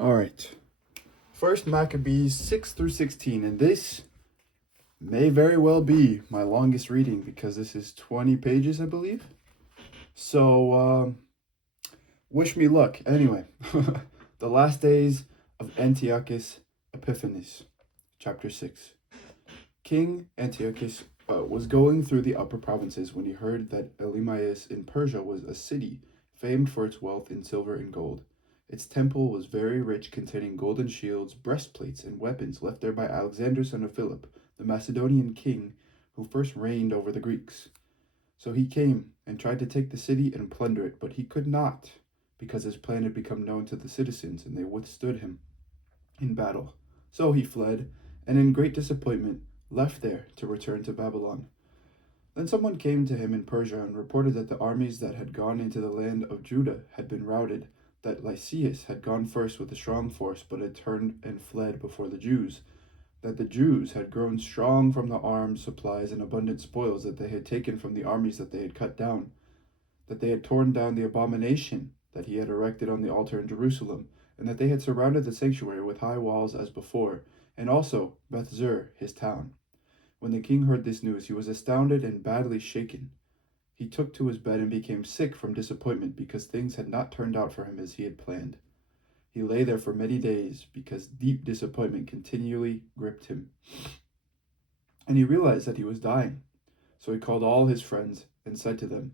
All right. First Maccabees 6 through 16, and this may very well be my longest reading because this is 20 pages, I believe. So, wish me luck. Anyway, the last days of Antiochus Epiphanes, chapter 6. King Antiochus was going through the upper provinces when he heard that Elymais in Persia was a city famed for its wealth in silver and gold. Its temple was very rich, containing golden shields, breastplates, and weapons left there by Alexander, son of Philip, the Macedonian king who first reigned over the Greeks. So he came and tried to take the city and plunder it, but he could not, because his plan had become known to the citizens, and they withstood him in battle. So he fled, and in great disappointment left there to return to Babylon. Then someone came to him in Persia and reported that the armies that had gone into the land of Judah had been routed, that Lysias had gone first with a strong force, but had turned and fled before the Jews, that the Jews had grown strong from the arms, supplies, and abundant spoils that they had taken from the armies that they had cut down, that they had torn down the abomination that he had erected on the altar in Jerusalem, and that they had surrounded the sanctuary with high walls as before, and also Bethzur, his town. When the king heard this news, he was astounded and badly shaken. He took to his bed and became sick from disappointment because things had not turned out for him as he had planned. He lay there for many days because deep disappointment continually gripped him. And he realized that he was dying. So he called all his friends and said to them,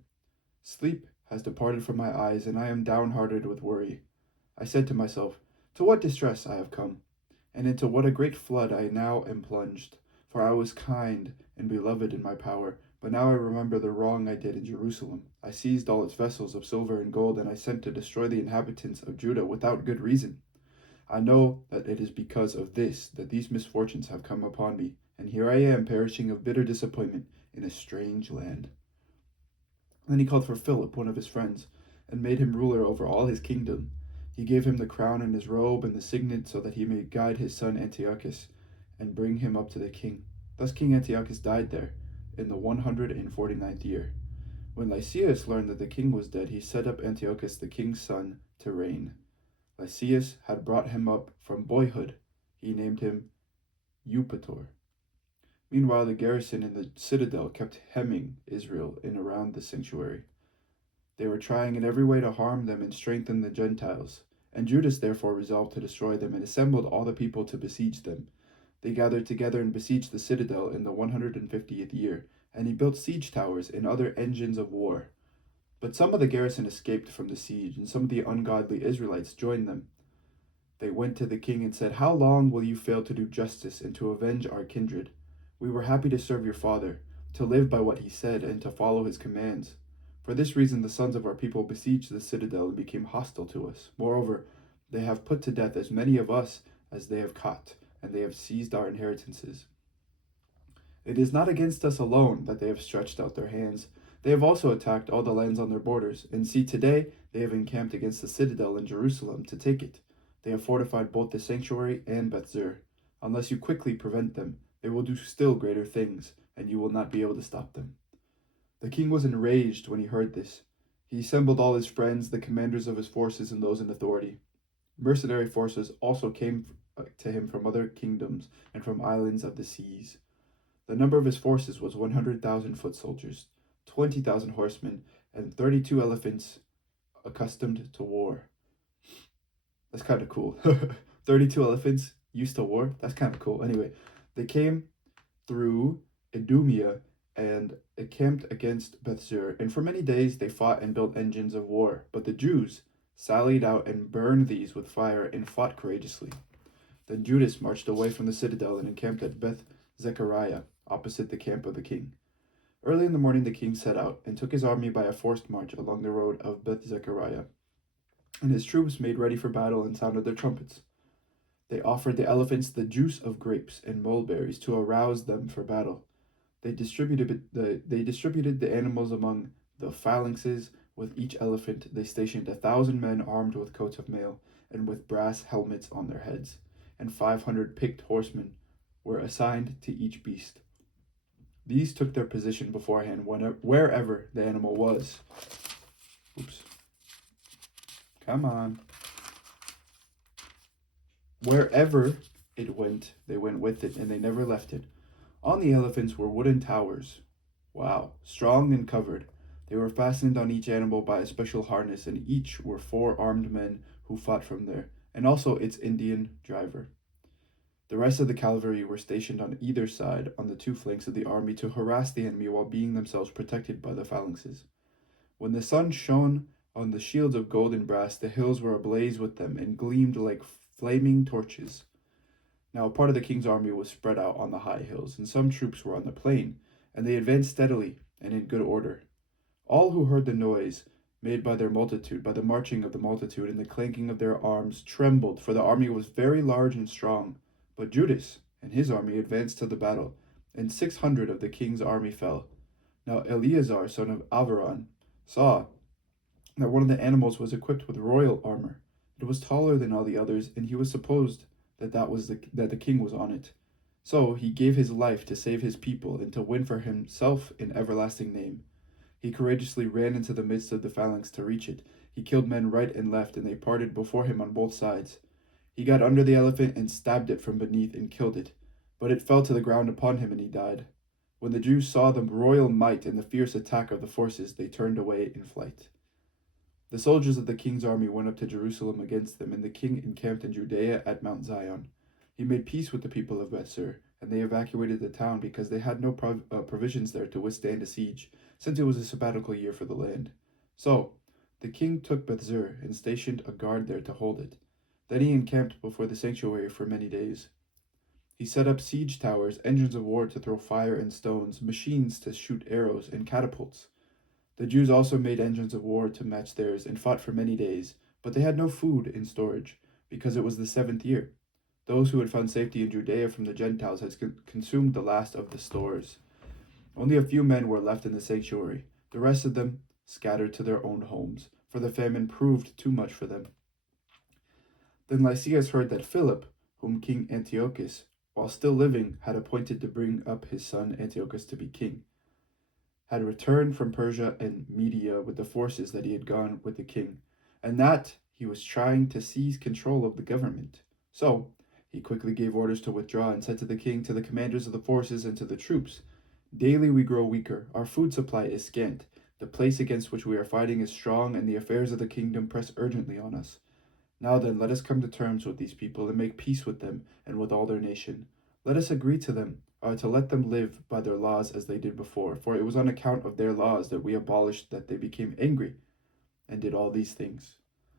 "Sleep has departed from my eyes, and I am downhearted with worry. I said to myself, to what distress I have come, and into what a great flood I now am plunged. For I was kind and beloved in my power, but now I remember the wrong I did in Jerusalem. I seized all its vessels of silver and gold, and I sent to destroy the inhabitants of Judah without good reason. I know that it is because of this that these misfortunes have come upon me, and here I am perishing of bitter disappointment in a strange land." Then he called for Philip, one of his friends, and made him ruler over all his kingdom. He gave him the crown and his robe and the signet so that he may guide his son Antiochus and bring him up to the king. Thus King Antiochus died there in the 149th year. When Lysias learned that the king was dead, he set up Antiochus the king's son to reign. Lysias had brought him up from boyhood. He named him Eupator. Meanwhile, the garrison in the citadel kept hemming Israel in around the sanctuary. They were trying in every way to harm them and strengthen the Gentiles. And Judas therefore resolved to destroy them and assembled all the people to besiege them. They gathered together and besieged the citadel in the 150th year, and he built siege towers and other engines of war. But some of the garrison escaped from the siege, and some of the ungodly Israelites joined them. They went to the king and said, "How long will you fail to do justice and to avenge our kindred? We were happy to serve your father, to live by what he said, and to follow his commands. For this reason the sons of our people besieged the citadel and became hostile to us. Moreover, they have put to death as many of us as they have caught, and they have seized our inheritances. It is not against us alone that they have stretched out their hands. They have also attacked all the lands on their borders. And see, today they have encamped against the citadel in Jerusalem to take it. They have fortified both the sanctuary and Bethzur. Unless you quickly prevent them, they will do still greater things, and you will not be able to stop them." The king was enraged when he heard this. He assembled all his friends, the commanders of his forces, and those in authority. Mercenary forces also came to him from other kingdoms and from islands of the seas. The number of his forces was 100,000 foot soldiers, 20,000 horsemen, and 32 elephants accustomed to war. That's kind of cool. 32 elephants used to war? That's kind of cool. Anyway, they came through Idumea and encamped against Bethzur, and for many days they fought and built engines of war. But the Jews sallied out and burned these with fire and fought courageously. Then Judas marched away from the citadel and encamped at Beth Zechariah, opposite the camp of the king. Early in the morning the king set out and took his army by a forced march along the road of Beth Zechariah, and his troops made ready for battle and sounded their trumpets. They offered the elephants the juice of grapes and mulberries to arouse them for battle. They distributed the animals among the phalanxes. With each elephant they stationed 1,000 men armed with coats of mail and with brass helmets on their heads, and 500 picked horsemen were assigned to each beast. These took their position beforehand wherever the animal was. Oops. Come on. Wherever it went, they went with it, and they never left it. On the elephants were wooden towers. Wow, strong and covered. They were fastened on each animal by a special harness, and each were 4 armed men who fought from there, and also its Indian driver. The rest of the cavalry were stationed on either side on the 2 flanks of the army to harass the enemy while being themselves protected by the phalanxes. When the sun shone on the shields of gold and brass, the hills were ablaze with them and gleamed like flaming torches. Now a part of the king's army was spread out on the high hills, and some troops were on the plain, and they advanced steadily and in good order. All who heard the noise made by their multitude, by the marching of the multitude and the clanking of their arms, trembled, for the army was very large and strong. But Judas and his army advanced to the battle, and 600 of the king's army fell. Now Eleazar, son of Avaran, saw that one of the animals was equipped with royal armor. It was taller than all the others, and he was supposed that the king was on it. So he gave his life to save his people and to win for himself an everlasting name. He courageously ran into the midst of the phalanx to reach it. He killed men right and left, and they parted before him on both sides. He got under the elephant and stabbed it from beneath and killed it, but it fell to the ground upon him and he died. When the Jews saw the royal might and the fierce attack of the forces, they turned away in flight. The soldiers of the king's army went up to Jerusalem against them, and the king encamped in Judea at Mount Zion. He made peace with the people of Bethsur, and they evacuated the town because they had no provisions there to withstand a siege, since it was a sabbatical year for the land. So the king took Bethsur and stationed a guard there to hold it. Then he encamped before the sanctuary for many days. He set up siege towers, engines of war to throw fire and stones, machines to shoot arrows, and catapults. The Jews also made engines of war to match theirs and fought for many days, but they had no food in storage, because it was the 7th year. Those who had found safety in Judea from the Gentiles had consumed the last of the stores. Only a few men were left in the sanctuary. The rest of them scattered to their own homes, for the famine proved too much for them. Then Lysias heard that Philip, whom King Antiochus, while still living, had appointed to bring up his son Antiochus to be king, had returned from Persia and Media with the forces that he had gone with the king, and that he was trying to seize control of the government. So he quickly gave orders to withdraw and said to the king, to the commanders of the forces, and to the troops, "Daily we grow weaker, our food supply is scant, the place against which we are fighting is strong, and the affairs of the kingdom press urgently on us. Now then, let us come to terms with these people and make peace with them and with all their nation. Let us agree to them, to let them live by their laws as they did before, for it was on account of their laws that we abolished that they became angry and did all these things."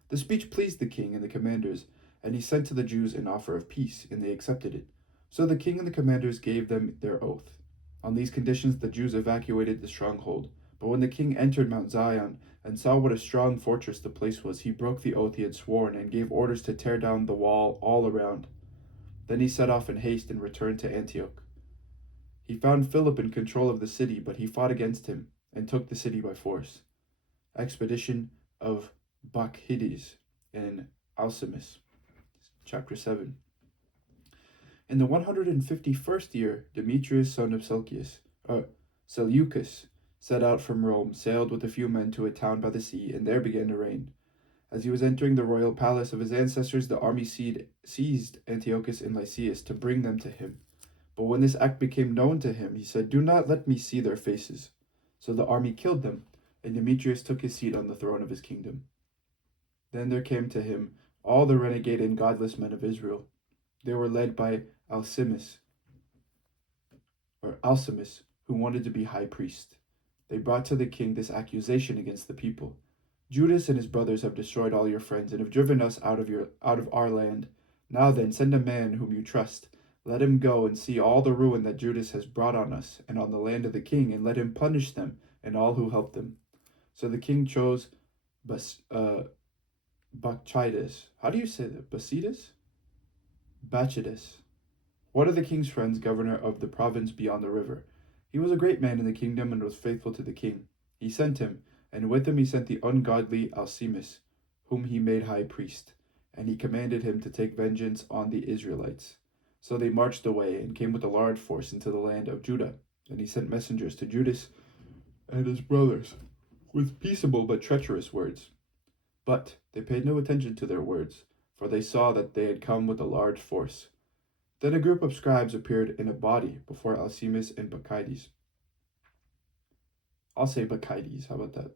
The speech pleased the king and the commanders, and he sent to the Jews an offer of peace, and they accepted it. So the king and the commanders gave them their oath. On these conditions the Jews evacuated the stronghold. But when the king entered Mount Zion and saw what a strong fortress the place was, he broke the oath he had sworn and gave orders to tear down the wall all around. Then he set off in haste and returned to Antioch. He found Philip in control of the city, but he fought against him and took the city by force. Expedition of Bacchides in Alcimus, chapter 7. In the 151st year, Demetrius, son of Seleucus, set out from Rome, sailed with a few men to a town by the sea, and there began to reign. As he was entering the royal palace of his ancestors, the army seized Antiochus and Lysias to bring them to him. But when this act became known to him, he said, "Do not let me see their faces." So the army killed them, and Demetrius took his seat on the throne of his kingdom. Then there came to him all the renegade and godless men of Israel. They were led by Alcimus, who wanted to be high priest. They brought to the king this accusation against the people: "Judas and his brothers have destroyed all your friends and have driven us out of our land. Now then, send a man whom you trust. Let him go and see all the ruin that Judas has brought on us and on the land of the king, and let him punish them and all who help them." So the king chose Bacchides. How do you say that? Bacchides, one of the king's friends, governor of the province beyond the river. He was a great man in the kingdom and was faithful to the king. He sent him, and with him he sent the ungodly Alcimus, whom he made high priest, and he commanded him to take vengeance on the Israelites. So they marched away and came with a large force into the land of Judah. And he sent messengers to Judas and his brothers with peaceable but treacherous words. But they paid no attention to their words, for they saw that they had come with a large force. Then a group of scribes appeared in a body before Alcimus and Bacchides. I'll say Bacchides, how about that?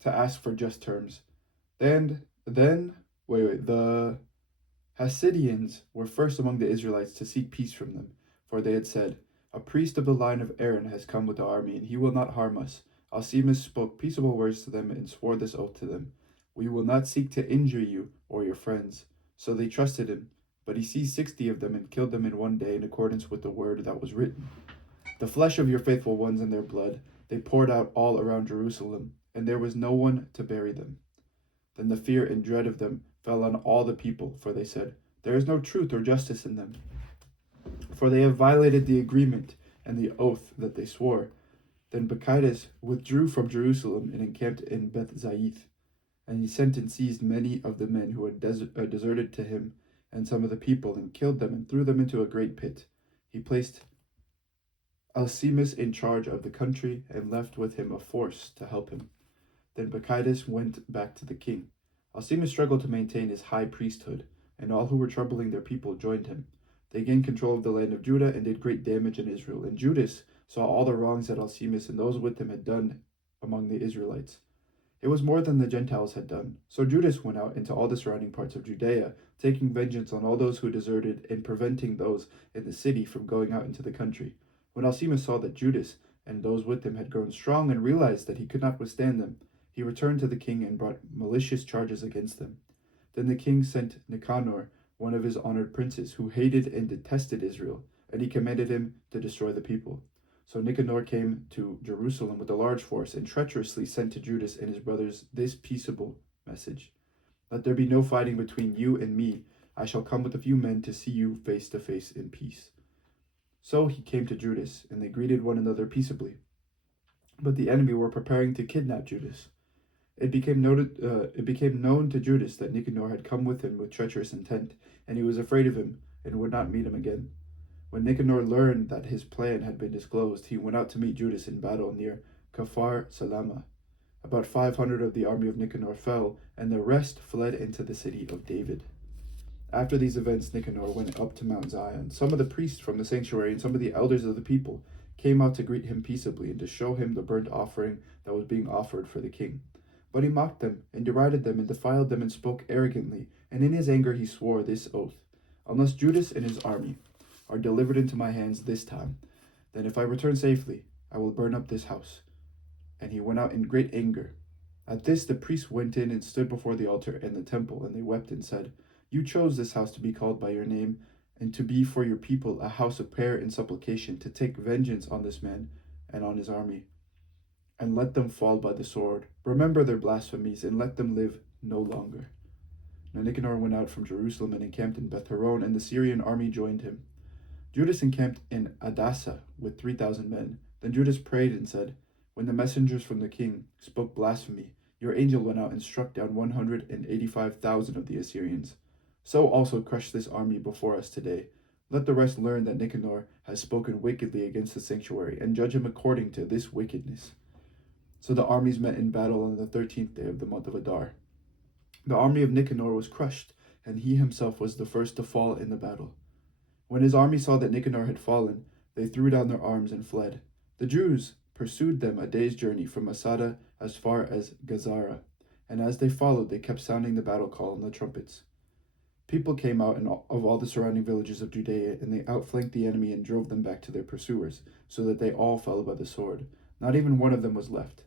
To ask for just terms. The Hasidians were first among the Israelites to seek peace from them, for they had said, "A priest of the line of Aaron has come with the army, and he will not harm us." Alcimus spoke peaceable words to them and swore this oath to them: "We will not seek to injure you or your friends." So they trusted him, but he seized 60 of them and killed them in one day in accordance with the word that was written. "The flesh of your faithful ones and their blood they poured out all around Jerusalem, and there was no one to bury them." Then the fear and dread of them fell on all the people, for they said, "There is no truth or justice in them, for they have violated the agreement and the oath that they swore." Then Bacchides withdrew from Jerusalem and encamped in Beth-Zaith, and he sent and seized many of the men who had deserted to him and some of the people, and killed them and threw them into a great pit. He placed Alcimus in charge of the country and left with him a force to help him. Then Bacchides went back to the king. Alcimus struggled to maintain his high priesthood, and all who were troubling their people joined him. They gained control of the land of Judah and did great damage in Israel. And Judas saw all the wrongs that Alcimus and those with him had done among the Israelites. It was more than the Gentiles had done. So Judas went out into all the surrounding parts of Judea, taking vengeance on all those who deserted and preventing those in the city from going out into the country. When Alcimus saw that Judas and those with him had grown strong and realized that he could not withstand them, he returned to the king and brought malicious charges against them. Then the king sent Nicanor, one of his honored princes, who hated and detested Israel, and he commanded him to destroy the people. So Nicanor came to Jerusalem with a large force and treacherously sent to Judas and his brothers this peaceable message: "Let there be no fighting between you and me. I shall come with a few men to see you face to face in peace." So he came to Judas, and they greeted one another peaceably. But the enemy were preparing to kidnap Judas. It became known to Judas that Nicanor had come with him with treacherous intent, and he was afraid of him and would not meet him again. When Nicanor learned that his plan had been disclosed, he went out to meet Judas in battle near Kafar Salama. About 500 of the army of Nicanor fell, and the rest fled into the city of David. After these events, Nicanor went up to Mount Zion. Some of the priests from the sanctuary and some of the elders of the people came out to greet him peaceably and to show him the burnt offering that was being offered for the king. But he mocked them and derided them and defiled them and spoke arrogantly, and in his anger he swore this oath: "Unless Judas and his army are delivered into my hands this time, then if I return safely, I will burn up this house." And he went out in great anger. At this the priests went in and stood before the altar and the temple, and they wept and said, "You chose this house to be called by your name, and to be for your people a house of prayer and supplication, to take vengeance on this man and on his army, and let them fall by the sword. Remember their blasphemies, and let them live no longer." Now Nicanor went out from Jerusalem and encamped in Beth-horon, and the Syrian army joined him. Judas encamped in Adasa with 3,000 men. Then Judas prayed and said, "When the messengers from the king spoke blasphemy, your angel went out and struck down 185,000 of the Assyrians. So also crush this army before us today. Let the rest learn that Nicanor has spoken wickedly against the sanctuary, and judge him according to this wickedness." So the armies met in battle on the 13th day of the month of Adar. The army of Nicanor was crushed, and he himself was the first to fall in the battle. When his army saw that Nicanor had fallen, they threw down their arms and fled. The Jews pursued them a day's journey from Masada as far as Gazara, and as they followed, they kept sounding the battle call on the trumpets. People came out of all the surrounding villages of Judea, and they outflanked the enemy and drove them back to their pursuers, so that they all fell by the sword. Not even one of them was left.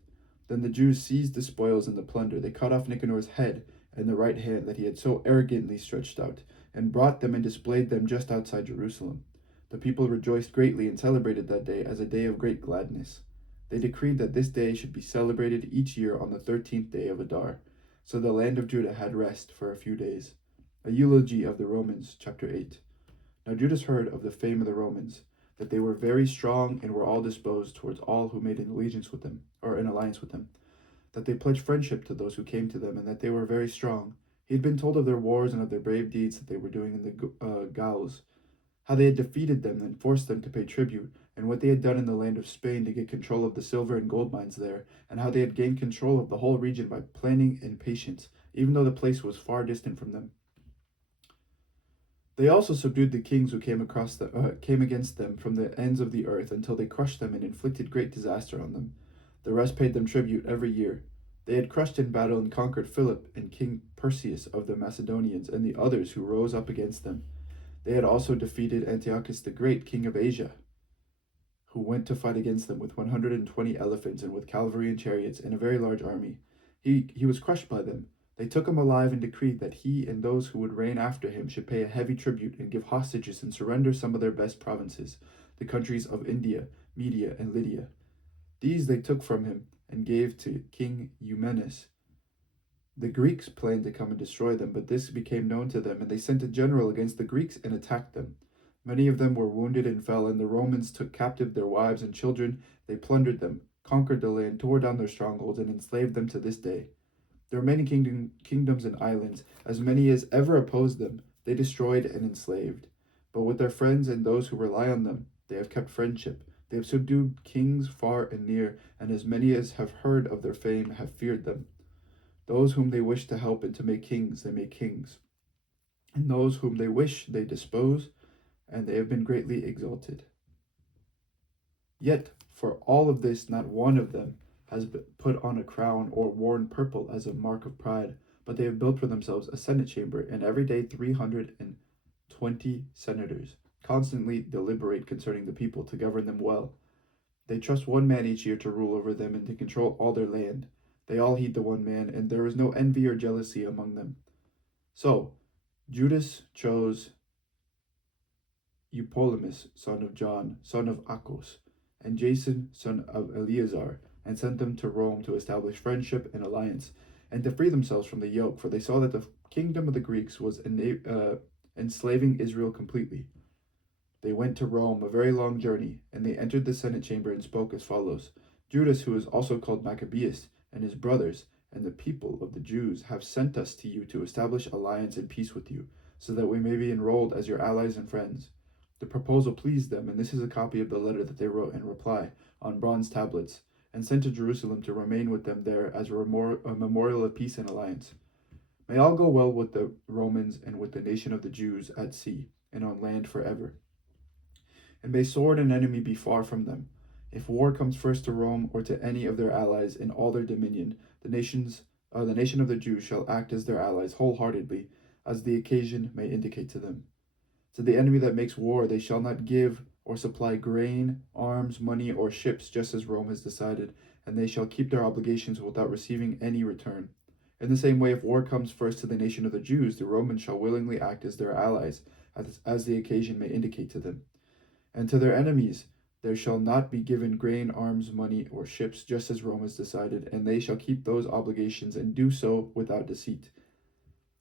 Then the Jews seized the spoils and the plunder. They cut off Nicanor's head and the right hand that he had so arrogantly stretched out, and brought them and displayed them just outside Jerusalem. The people rejoiced greatly and celebrated that day as a day of great gladness. They decreed that this day should be celebrated each year on the 13th day of Adar. So the land of Judah had rest for a few days. A eulogy of the Romans, chapter 8. Now Judas heard of the fame of the Romans, that they were very strong and were all disposed towards all who made an allegiance with them, or an alliance with them, that they pledged friendship to those who came to them, and that they were very strong. He had been told of their wars and of their brave deeds that they were doing in the Gauls, how they had defeated them and forced them to pay tribute, and what they had done in the land of Spain to get control of the silver and gold mines there, and how they had gained control of the whole region by planning and patience, even though the place was far distant from them. They also subdued the kings who came against them from the ends of the earth until they crushed them and inflicted great disaster on them. The rest paid them tribute every year. They had crushed in battle and conquered Philip and King Perseus of the Macedonians and the others who rose up against them. They had also defeated Antiochus the Great, king of Asia, who went to fight against them with 120 elephants and with cavalry and chariots and a very large army. He was crushed by them. They took him alive and decreed that he and those who would reign after him should pay a heavy tribute and give hostages and surrender some of their best provinces, the countries of India, Media, and Lydia. These they took from him and gave to King Eumenes. The Greeks planned to come and destroy them, but this became known to them, and they sent a general against the Greeks and attacked them. Many of them were wounded and fell, and the Romans took captive their wives and children. They plundered them, conquered the land, tore down their strongholds, and enslaved them to this day. There are many kingdoms and islands, as many as ever opposed them, they destroyed and enslaved. But with their friends and those who rely on them, they have kept friendship. They have subdued kings far and near, and as many as have heard of their fame have feared them. Those whom they wish to help and to make kings, they make kings. And those whom they wish, they dispose, and they have been greatly exalted. Yet, for all of this, not one of them has put on a crown or worn purple as a mark of pride, but they have built for themselves a senate chamber, and every day 320 senators constantly deliberate concerning the people to govern them well. They trust one man each year to rule over them and to control all their land. They all heed the one man, and there is no envy or jealousy among them. So, Judas chose Eupolemus, son of John, son of Achos, and Jason, son of Eleazar, and sent them to Rome to establish friendship and alliance, and to free themselves from the yoke, for they saw that the kingdom of the Greeks was enslaving Israel completely. They went to Rome, a very long journey, and they entered the Senate chamber and spoke as follows: Judas, who is also called Maccabees, and his brothers, and the people of the Jews have sent us to you to establish alliance and peace with you, so that we may be enrolled as your allies and friends. The proposal pleased them, and this is a copy of the letter that they wrote in reply on bronze tablets, and sent to Jerusalem to remain with them there as a memorial of peace and alliance. May all go well with the Romans and with the nation of the Jews at sea and on land forever. And may sword and enemy be far from them. If war comes first to Rome or to any of their allies in all their dominion, the nation of the Jews shall act as their allies wholeheartedly, as the occasion may indicate to them. To the enemy that makes war they shall not give or supply grain, arms, money, or ships, just as Rome has decided, and they shall keep their obligations without receiving any return. In the same way, if war comes first to the nation of the Jews, the Romans shall willingly act as their allies, as the occasion may indicate to them. And to their enemies there shall not be given grain, arms, money, or ships, just as Rome has decided, and they shall keep those obligations and do so without deceit.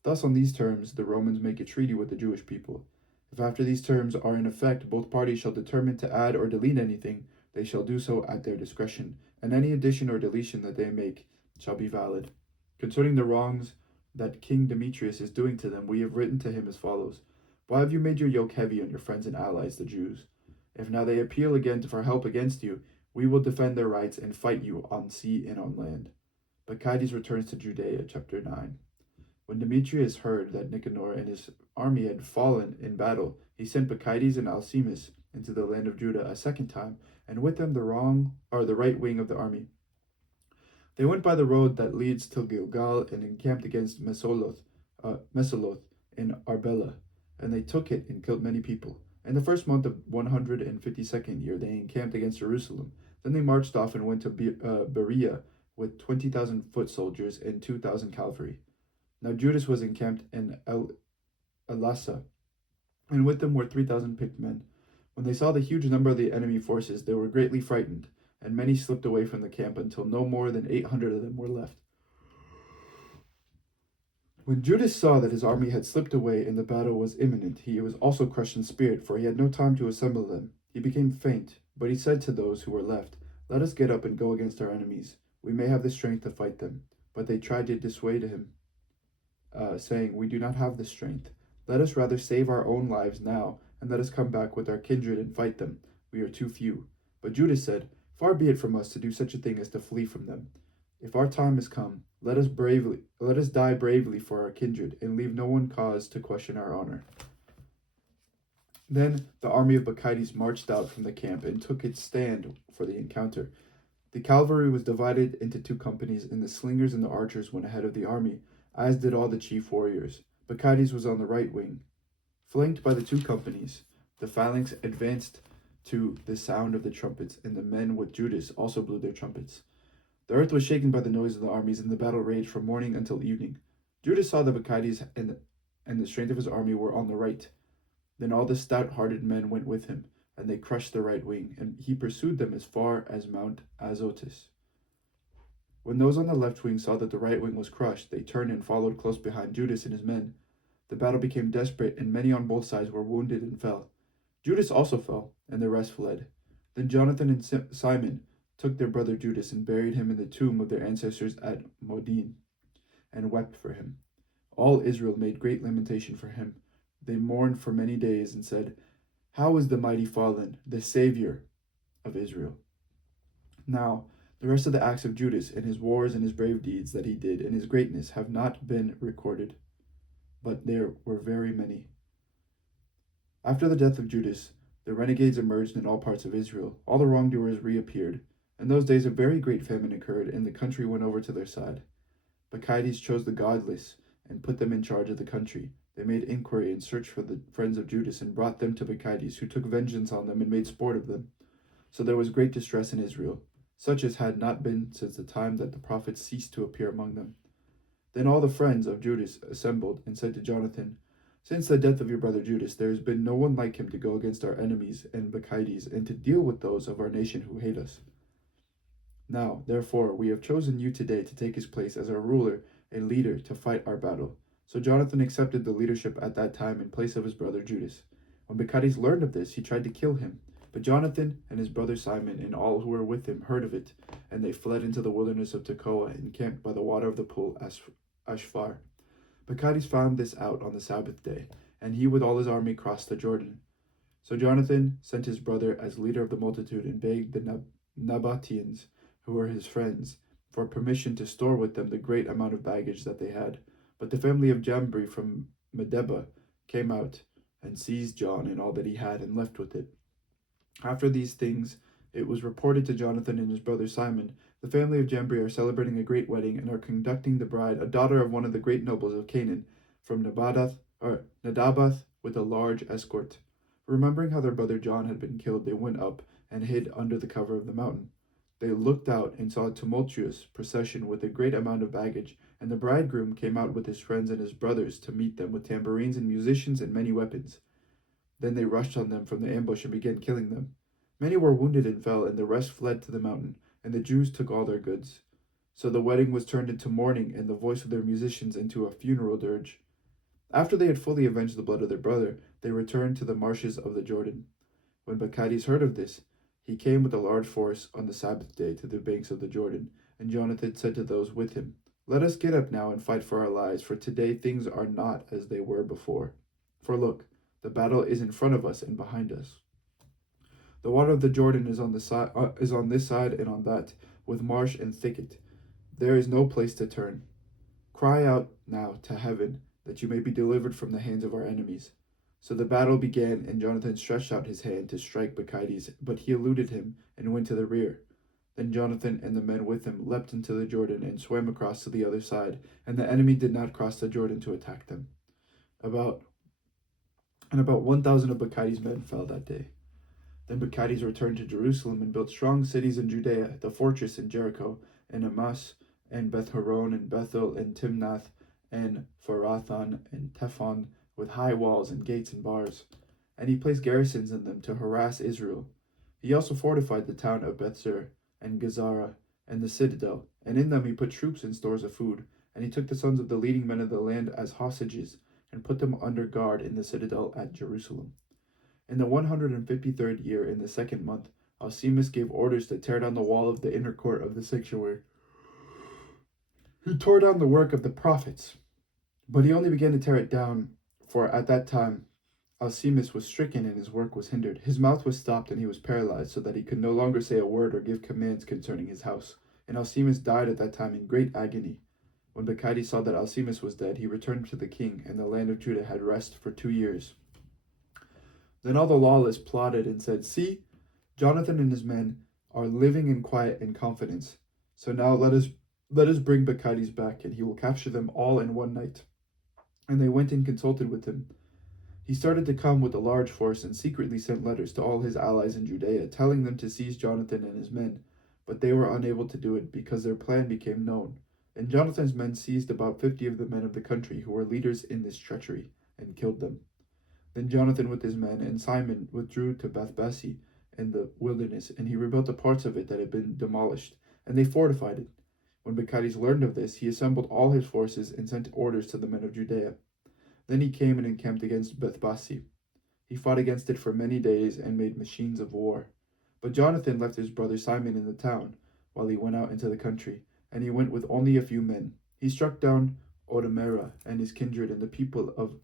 Thus, on these terms, the Romans make a treaty with the Jewish people. If after these terms are in effect, both parties shall determine to add or delete anything, they shall do so at their discretion, and any addition or deletion that they make shall be valid. Concerning the wrongs that King Demetrius is doing to them, we have written to him as follows: Why have you made your yoke heavy on your friends and allies, the Jews? If now they appeal again for help against you, we will defend their rights and fight you on sea and on land. Maccabees returns to Judea, chapter 9. When Demetrius heard that Nicanor and his army had fallen in battle, he sent Bacchides and Alcimus into the land of Judah a second time, and with them the right wing of the army. They went by the road that leads to Gilgal and encamped against Mesoloth in Arbela, and they took it and killed many people. In the first month of 152nd year, they encamped against Jerusalem. Then they marched off and went to Berea with 20,000 foot soldiers and 2,000 cavalry. Now Judas was encamped in Elasa, and with them were 3,000 picked men. When they saw the huge number of the enemy forces, they were greatly frightened, and many slipped away from the camp until no more than 800 of them were left. When Judas saw that his army had slipped away and the battle was imminent, he was also crushed in spirit, for he had no time to assemble them. He became faint, but he said to those who were left, Let us get up and go against our enemies. We may have the strength to fight them. But they tried to dissuade him, saying, We do not have the strength. Let us rather save our own lives now, and let us come back with our kindred and fight them. We are too few. But Judas said, Far be it from us to do such a thing as to flee from them. If our time has come, let us die bravely for our kindred, and leave no one cause to question our honor. Then the army of Bacchides marched out from the camp and took its stand for the encounter. The cavalry was divided into two companies, and the slingers and the archers went ahead of the army, as did all the chief warriors. Bacchides was on the right wing. Flanked by the two companies, the phalanx advanced to the sound of the trumpets, and the men with Judas also blew their trumpets. The earth was shaken by the noise of the armies, and the battle raged from morning until evening. Judas saw that Bacchides and the strength of his army were on the right. Then all the stout-hearted men went with him, and they crushed the right wing, and he pursued them as far as Mount Azotus. When those on the left wing saw that the right wing was crushed, they turned and followed close behind Judas and his men. The battle became desperate, and many on both sides were wounded and fell. Judas also fell, and the rest fled. Then Jonathan and Simon took their brother Judas and buried him in the tomb of their ancestors at Modin, and wept for him. All Israel made great lamentation for him. They mourned for many days and said, "How is the mighty fallen, the Savior of Israel?" Now, the rest of the acts of Judas and his wars and his brave deeds that he did and his greatness have not been recorded, but there were very many. After the death of Judas, the renegades emerged in all parts of Israel. All the wrongdoers reappeared. In those days, a very great famine occurred, and the country went over to their side. Bacchides chose the godless and put them in charge of the country. They made inquiry and searched for the friends of Judas and brought them to Bacchides, who took vengeance on them and made sport of them. So there was great distress in Israel, such as had not been since the time that the prophets ceased to appear among them. Then all the friends of Judas assembled and said to Jonathan, "Since the death of your brother Judas, there has been no one like him to go against our enemies and Bacchides, and to deal with those of our nation who hate us. Now, therefore, we have chosen you today to take his place as our ruler and leader to fight our battle." So Jonathan accepted the leadership at that time in place of his brother Judas. When Bacchides learned of this, he tried to kill him. But Jonathan and his brother Simon and all who were with him heard of it, and they fled into the wilderness of Tekoa and camped by the water of the pool Ashfar. Bacchides found this out on the Sabbath day, and he with all his army crossed the Jordan. So Jonathan sent his brother as leader of the multitude and begged the Nabateans, who were his friends, for permission to store with them the great amount of baggage that they had. But the family of Jambri from Medeba came out and seized John and all that he had and left with it. After these things, it was reported to Jonathan and his brother Simon, "The family of Jambri are celebrating a great wedding and are conducting the bride, a daughter of one of the great nobles of Canaan, from Nadabath with a large escort." Remembering how their brother John had been killed, they went up and hid under the cover of the mountain. They looked out and saw a tumultuous procession with a great amount of baggage, and the bridegroom came out with his friends and his brothers to meet them with tambourines and musicians and many weapons. Then they rushed on them from the ambush and began killing them. Many were wounded and fell, and the rest fled to the mountain, and the Jews took all their goods. So the wedding was turned into mourning, and the voice of their musicians into a funeral dirge. After they had fully avenged the blood of their brother, they returned to the marshes of the Jordan. When Bacchides heard of this, he came with a large force on the Sabbath day to the banks of the Jordan, and Jonathan said to those with him, "Let us get up now and fight for our lives, for today things are not as they were before. For look, the battle is in front of us and behind us. The water of the Jordan is on this side and on that, with marsh and thicket. There is no place to turn. Cry out now to heaven, that you may be delivered from the hands of our enemies." So the battle began, and Jonathan stretched out his hand to strike Bacchides, but he eluded him and went to the rear. Then Jonathan and the men with him leapt into the Jordan and swam across to the other side, and the enemy did not cross the Jordan to attack them. About 1,000 of Bacchides' men fell that day. Then Bacchides returned to Jerusalem and built strong cities in Judea, the fortress in Jericho, and Amas, and Beth-horon, and Bethel, and Timnath, and Phorathan, and Tephon, with high walls and gates and bars. And he placed garrisons in them to harass Israel. He also fortified the town of Bethzur, and Gazara, and the citadel, and in them he put troops and stores of food. And he took the sons of the leading men of the land as hostages, and put them under guard in the citadel at Jerusalem. In the 153rd year, in the second month, Alcimus gave orders to tear down the wall of the inner court of the sanctuary. He tore down the work of the prophets, but he only began to tear it down, for at that time Alcimus was stricken and his work was hindered. His mouth was stopped and he was paralyzed, so that he could no longer say a word or give commands concerning his house. And Alcimus died at that time in great agony. When Bacchides saw that Alcimus was dead, he returned to the king, and the land of Judah had rest for 2 years. Then all the lawless plotted and said, "See, Jonathan and his men are living in quiet and confidence. So now let us bring Bacchides back, and he will capture them all in one night." And they went and consulted with him. He started to come with a large force and secretly sent letters to all his allies in Judea, telling them to seize Jonathan and his men. But they were unable to do it because their plan became known. And Jonathan's men seized about 50 of the men of the country who were leaders in this treachery and killed them. Then Jonathan with his men and Simon withdrew to Bethbasi in the wilderness, and he rebuilt the parts of it that had been demolished, and they fortified it. When Bacchides learned of this, he assembled all his forces and sent orders to the men of Judea. Then he came and encamped against Bethbasi. He fought against it for many days and made machines of war. But Jonathan left his brother Simon in the town while he went out into the country, and he went with only a few men. He struck down Odomera and his kindred and the people of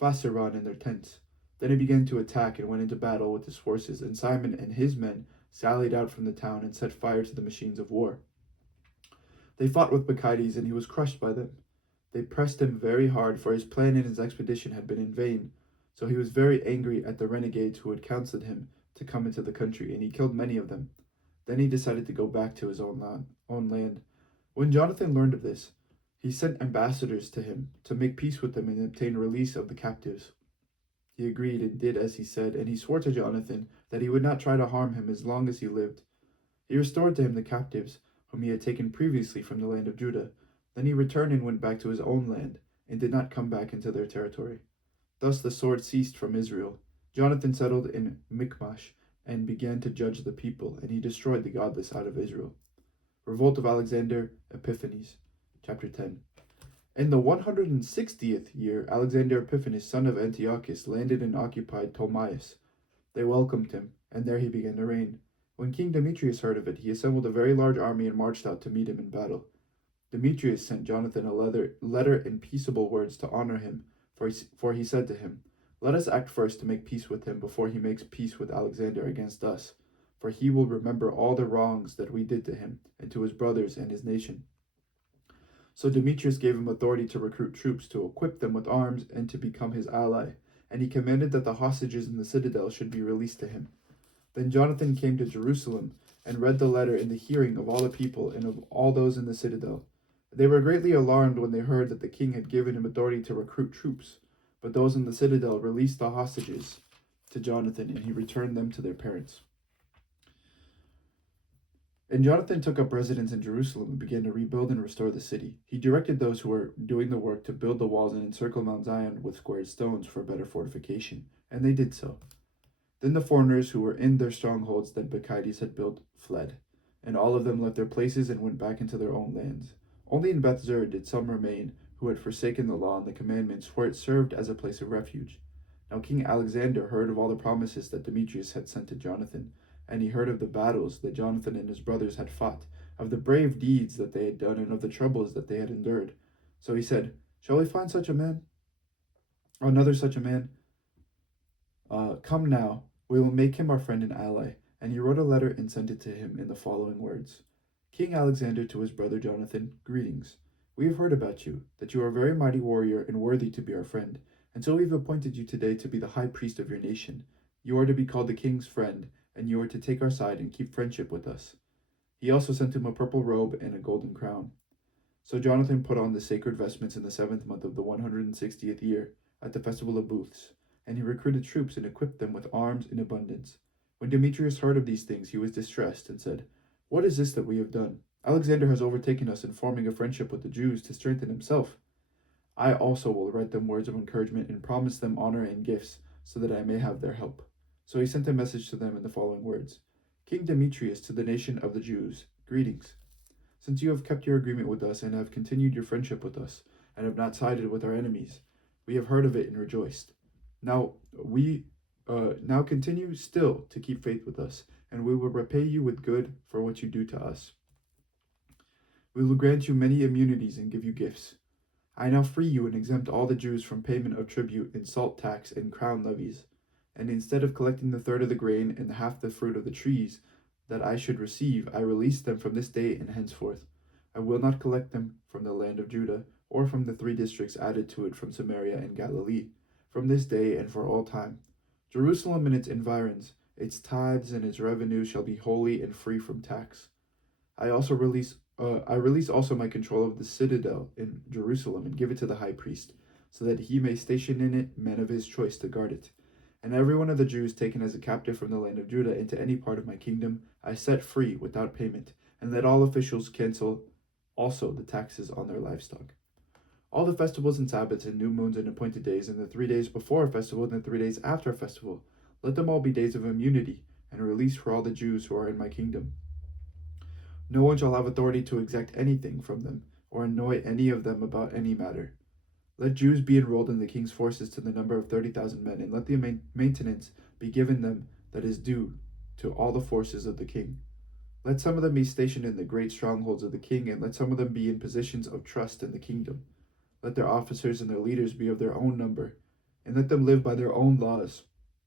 Vasaran in their tents. Then he began to attack and went into battle with his forces, and Simon and his men sallied out from the town and set fire to the machines of war. They fought with Bacchides, and he was crushed by them. They pressed him very hard, for his plan and his expedition had been in vain. So he was very angry at the renegades who had counseled him to come into the country, and he killed many of them. Then he decided to go back to his own land. When Jonathan learned of this, he sent ambassadors to him to make peace with them and obtain release of the captives. He agreed and did as he said, and he swore to Jonathan that he would not try to harm him as long as he lived. He restored to him the captives whom he had taken previously from the land of Judah. Then he returned and went back to his own land, and did not come back into their territory. Thus the sword ceased from Israel. Jonathan settled in Michmash and began to judge the people, and he destroyed the godless out of Israel. Revolt of Alexander Epiphanes. Chapter 10. In the 160th year, Alexander Epiphanes, son of Antiochus, landed and occupied Ptolemais. They welcomed him, and there he began to reign. When King Demetrius heard of it, he assembled a very large army and marched out to meet him in battle. Demetrius sent Jonathan a letter in peaceable words to honor him, for he said to him, "Let us act first to make peace with him before he makes peace with Alexander against us, for he will remember all the wrongs that we did to him and to his brothers and his nation." So Demetrius gave him authority to recruit troops, to equip them with arms, and to become his ally, and he commanded that the hostages in the citadel should be released to him. Then Jonathan came to Jerusalem and read the letter in the hearing of all the people and of all those in the citadel. They were greatly alarmed when they heard that the king had given him authority to recruit troops, but those in the citadel released the hostages to Jonathan, and he returned them to their parents. And Jonathan took up residence in Jerusalem and began to rebuild and restore the city. He directed those who were doing the work to build the walls and encircle Mount Zion with squared stones for better fortification, and they did so. Then the foreigners who were in their strongholds that Bacchides had built fled, and all of them left their places and went back into their own lands. Only in Bethzur did some remain who had forsaken the law and the commandments, for it served as a place of refuge. Now King Alexander heard of all the promises that Demetrius had sent to Jonathan, and he heard of the battles that Jonathan and his brothers had fought, of the brave deeds that they had done, and of the troubles that they had endured. So he said, "Shall we find such a man? Another such a man? Come now, we will make him our friend and ally." And he wrote a letter and sent it to him in the following words: King Alexander to his brother Jonathan, greetings. We have heard about you, that you are a very mighty warrior and worthy to be our friend, and so we have appointed you today to be the high priest of your nation. You are to be called the king's friend, and you are to take our side and keep friendship with us. He also sent him a purple robe and a golden crown. So Jonathan put on the sacred vestments in the 7th month of the 160th year, at the festival of booths, and he recruited troops and equipped them with arms in abundance. When Demetrius heard of these things, he was distressed and said, "What is this that we have done? Alexander has overtaken us in forming a friendship with the Jews to strengthen himself. I also will write them words of encouragement and promise them honor and gifts, so that I may have their help." So he sent a message to them in the following words: King Demetrius, to the nation of the Jews, greetings. Since you have kept your agreement with us and have continued your friendship with us, and have not sided with our enemies, we have heard of it and rejoiced. Now continue still to keep faith with us, and we will repay you with good for what you do to us. We will grant you many immunities and give you gifts. I now free you and exempt all the Jews from payment of tribute and salt tax and crown levies. And instead of collecting the third of the grain and half the fruit of the trees that I should receive, I release them from this day and henceforth. I will not collect them from the land of Judah, or from the 3 districts added to it from Samaria and Galilee, from this day and for all time. Jerusalem and its environs, its tithes and its revenue shall be holy and free from tax. I release also my control of the citadel in Jerusalem and give it to the high priest, so that he may station in it men of his choice to guard it. And every one of the Jews taken as a captive from the land of Judah into any part of my kingdom, I set free without payment, and let all officials cancel also the taxes on their livestock. All the festivals and Sabbaths and new moons and appointed days, and the 3 days before a festival and the 3 days after a festival, let them all be days of immunity and release for all the Jews who are in my kingdom. No one shall have authority to exact anything from them, or annoy any of them about any matter. Let Jews be enrolled in the king's forces to the number of 30,000 men, and let the maintenance be given them that is due to all the forces of the king. Let some of them be stationed in the great strongholds of the king, and let some of them be in positions of trust in the kingdom. Let their officers and their leaders be of their own number, and let them live by their own laws,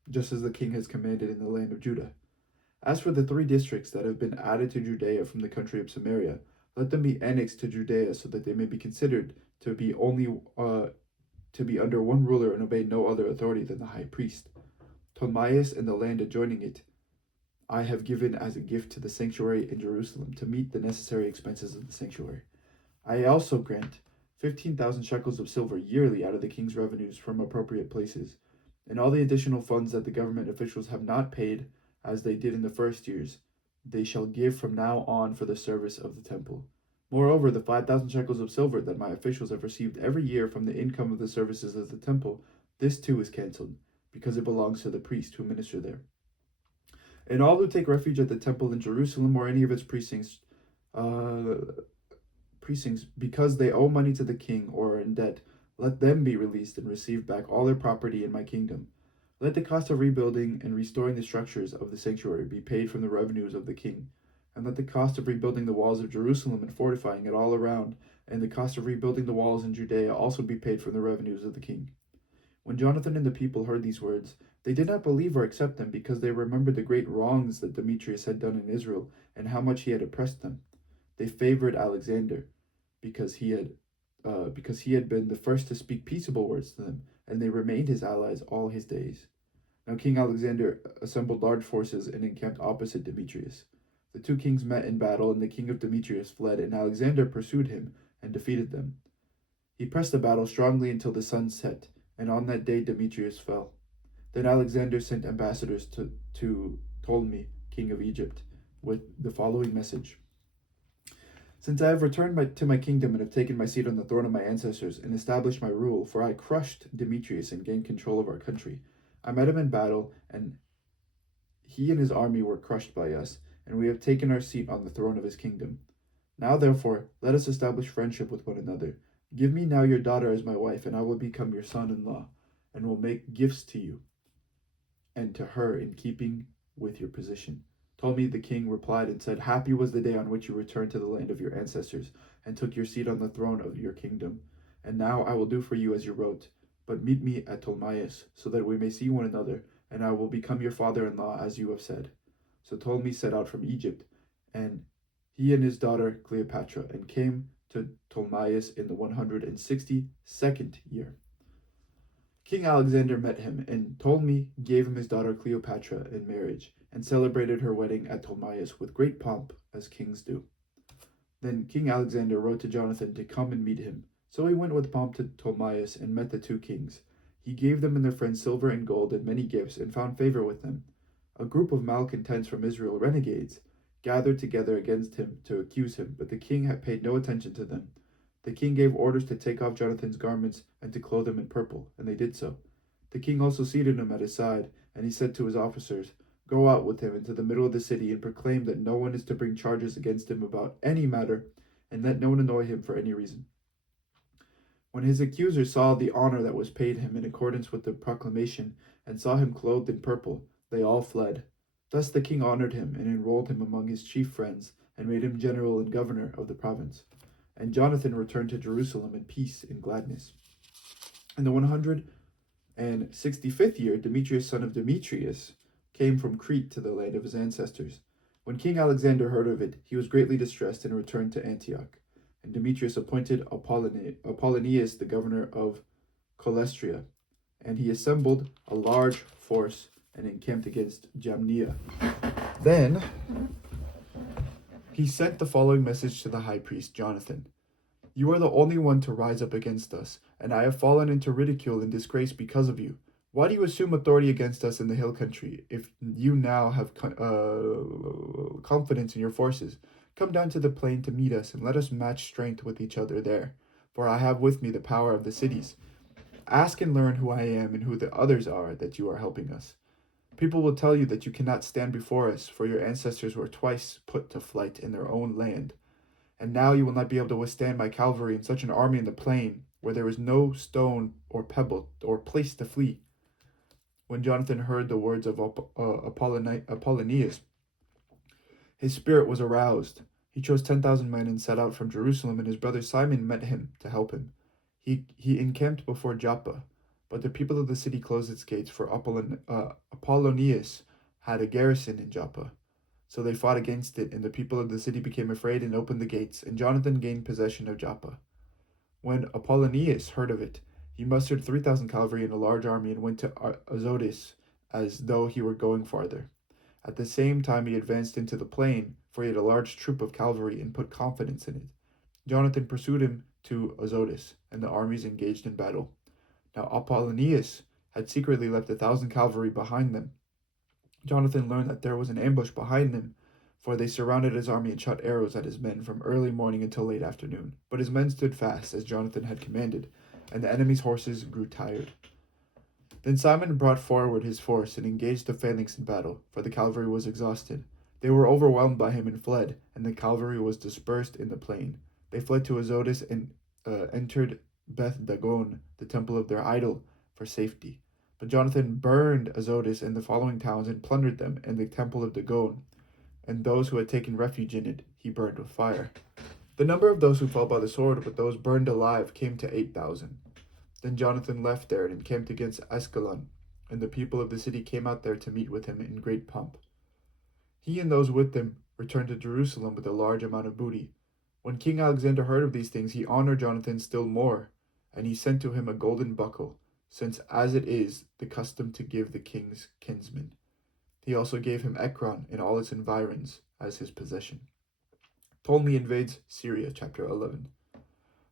just as the king has commanded in the land of Judah. As for the 3 districts that have been added to Judea from the country of Samaria, let them be annexed to Judea, so that they may be considered to be under one ruler and obey no other authority than the high priest. Ptolemais and the land adjoining it I have given as a gift to the sanctuary in Jerusalem to meet the necessary expenses of the sanctuary. I also grant 15,000 shekels of silver yearly out of the king's revenues from appropriate places, and all the additional funds that the government officials have not paid as they did in the first years, they shall give from now on for the service of the temple. Moreover, the 5,000 shekels of silver that my officials have received every year from the income of the services of the temple, this too is cancelled, because it belongs to the priests who minister there. And all who take refuge at the temple in Jerusalem or any of its precincts, because they owe money to the king or are in debt, let them be released and receive back all their property in my kingdom. Let the cost of rebuilding and restoring the structures of the sanctuary be paid from the revenues of the king, and let the cost of rebuilding the walls of Jerusalem and fortifying it all around, and the cost of rebuilding the walls in Judea also be paid from the revenues of the king. When Jonathan and the people heard these words, they did not believe or accept them, because they remembered the great wrongs that Demetrius had done in Israel, and how much he had oppressed them. They favored Alexander, because he had been the first to speak peaceable words to them, and they remained his allies all his days. Now King Alexander assembled large forces and encamped opposite Demetrius. The 2 kings met in battle, and the king of Demetrius fled, and Alexander pursued him and defeated them. He pressed the battle strongly until the sun set, and on that day Demetrius fell. Then Alexander sent ambassadors to Ptolemy, king of Egypt, with the following message. Since I have returned to my kingdom and have taken my seat on the throne of my ancestors and established my rule, for I crushed Demetrius and gained control of our country, I met him in battle, and he and his army were crushed by us, and we have taken our seat on the throne of his kingdom. Now, therefore, let us establish friendship with one another. Give me now your daughter as my wife, and I will become your son-in-law, and will make gifts to you and to her in keeping with your position. Ptolemy the king replied and said, Happy was the day on which you returned to the land of your ancestors and took your seat on the throne of your kingdom. And now I will do for you as you wrote, but meet me at Ptolemais, so that we may see one another, and I will become your father-in-law as you have said. So Ptolemy set out from Egypt, and he and his daughter Cleopatra, and came to Ptolemais in the 162nd year. King Alexander met him, and Ptolemy gave him his daughter Cleopatra in marriage, and celebrated her wedding at Ptolemais with great pomp, as kings do. Then King Alexander wrote to Jonathan to come and meet him. So he went with pomp to Ptolemais and met the 2 kings. He gave them and their friends silver and gold and many gifts, and found favor with them. A group of malcontents from Israel, renegades, gathered together against him to accuse him, but the king had paid no attention to them. The king gave orders to take off Jonathan's garments and to clothe him in purple, and they did so. The king also seated him at his side, and he said to his officers, Go out with him into the middle of the city, and proclaim that no one is to bring charges against him about any matter, and let no one annoy him for any reason. When his accusers saw the honor that was paid him in accordance with the proclamation, and saw him clothed in purple, they all fled. Thus the king honored him, and enrolled him among his chief friends, and made him general and governor of the province. And Jonathan returned to Jerusalem in peace and gladness. In the 165th year, Demetrius, son of Demetrius, came from Crete to the land of his ancestors. When King Alexander heard of it, he was greatly distressed and returned to Antioch. And Demetrius appointed Apollonius the governor of Colestria, and he assembled a large force and encamped against Jamnia. Then he sent the following message to the high priest Jonathan: "You are the only one to rise up against us, and I have fallen into ridicule and disgrace because of you. Why do you assume authority against us in the hill country if you now have confidence in your forces? Come down to the plain to meet us, and let us match strength with each other there, for I have with me the power of the cities. Ask and learn who I am and who the others are that you are helping us. People will tell you that you cannot stand before us, for your ancestors were twice put to flight in their own land. And now you will not be able to withstand my cavalry and such an army in the plain, where there is no stone or pebble or place to flee." When Jonathan heard the words of Apollonius, his spirit was aroused. He chose 10,000 men and set out from Jerusalem, and his brother Simon met him to help him. He encamped before Joppa, but the people of the city closed its gates, for Apollonius had a garrison in Joppa. So they fought against it, and the people of the city became afraid and opened the gates, and Jonathan gained possession of Joppa. When Apollonius heard of it, he mustered 3,000 cavalry and a large army and went to Azotus as though he were going farther. At the same time he advanced into the plain, for he had a large troop of cavalry and put confidence in it. Jonathan pursued him to Azotus, and the armies engaged in battle. Now Apollonius had secretly left 1,000 cavalry behind them. Jonathan learned that there was an ambush behind them, for they surrounded his army and shot arrows at his men from early morning until late afternoon. But his men stood fast, as Jonathan had commanded, and the enemy's horses grew tired. Then Simon brought forward his force and engaged the phalanx in battle, for the cavalry was exhausted. They were overwhelmed by him and fled, and the cavalry was dispersed in the plain. They fled to Azotus and entered Beth Dagon, the temple of their idol, for safety. But Jonathan burned Azotus and the following towns and plundered them, and the temple of Dagon, and those who had taken refuge in it he burned with fire. The number of those who fell by the sword with those burned alive came to 8,000. Then Jonathan left there and encamped against Askelon, and the people of the city came out there to meet with him in great pomp. He and those with him returned to Jerusalem with a large amount of booty. When King Alexander heard of these things, he honored Jonathan still more, and he sent to him a golden buckle, since as it is the custom to give the king's kinsman. He also gave him Ekron and all its environs as his possession. Ptolemy invades Syria, chapter 11.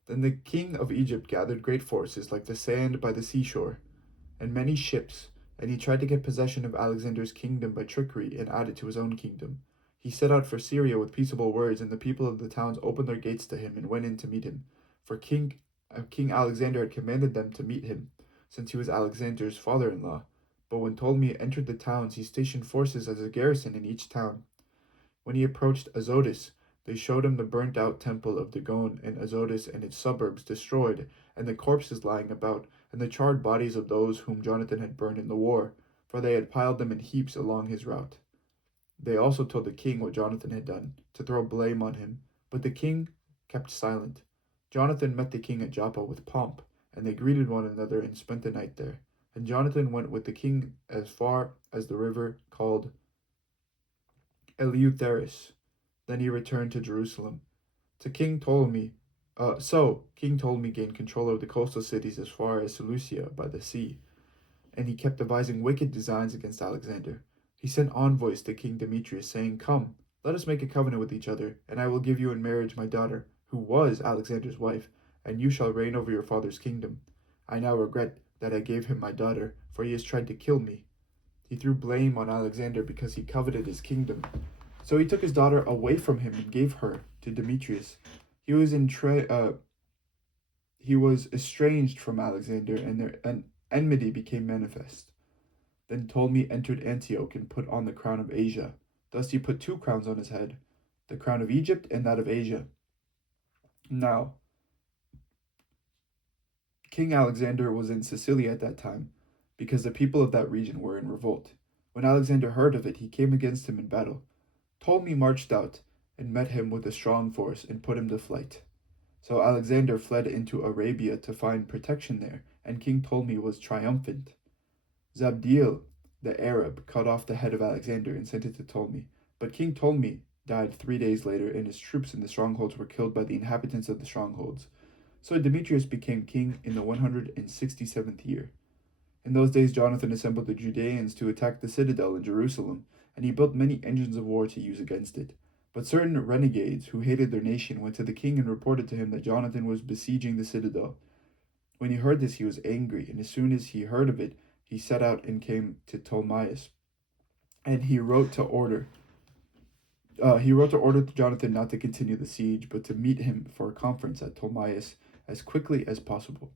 Then the king of Egypt gathered great forces like the sand by the seashore, and many ships, and he tried to get possession of Alexander's kingdom by trickery and add it to his own kingdom. He set out for Syria with peaceable words, and the people of the towns opened their gates to him and went in to meet him. For King Alexander had commanded them to meet him, since he was Alexander's father-in-law. But when Ptolemy entered the towns, he stationed forces as a garrison in each town. When he approached Azotus, they showed him the burnt-out temple of Dagon, and Azotus and its suburbs destroyed, and the corpses lying about, and the charred bodies of those whom Jonathan had burned in the war, for they had piled them in heaps along his route. They also told the king what Jonathan had done, to throw blame on him, but the king kept silent. Jonathan met the king at Joppa with pomp, and they greeted one another and spent the night there. And Jonathan went with the king as far as the river called Eleutherus. Then he returned to Jerusalem. King Ptolemy gained control of the coastal cities as far as Seleucia by the sea, and he kept devising wicked designs against Alexander. He sent envoys to King Demetrius, saying, "Come, let us make a covenant with each other, and I will give you in marriage my daughter, who was Alexander's wife, and you shall reign over your father's kingdom. I now regret that I gave him my daughter, for he has tried to kill me." He threw blame on Alexander because he coveted his kingdom. So he took his daughter away from him and gave her to Demetrius. He was estranged from Alexander, and their enmity became manifest. Then Ptolemy entered Antioch and put on the crown of Asia. Thus he put 2 crowns on his head, the crown of Egypt and that of Asia. Now, King Alexander was in Sicily at that time, because the people of that region were in revolt. When Alexander heard of it, he came against him in battle. Ptolemy marched out and met him with a strong force and put him to flight. So Alexander fled into Arabia to find protection there, and King Ptolemy was triumphant. Zabdiel, the Arab, cut off the head of Alexander and sent it to Ptolemy. But King Ptolemy died 3 days later, and his troops in the strongholds were killed by the inhabitants of the strongholds. So Demetrius became king in the 167th year. In those days Jonathan assembled the Judeans to attack the citadel in Jerusalem, and he built many engines of war to use against it. But certain renegades who hated their nation went to the king and reported to him that Jonathan was besieging the citadel. When he heard this, he was angry, and as soon as he heard of it, he set out and came to Ptolemaeus. And he wrote to order Jonathan not to continue the siege, but to meet him for a conference at Ptolemaeus as quickly as possible.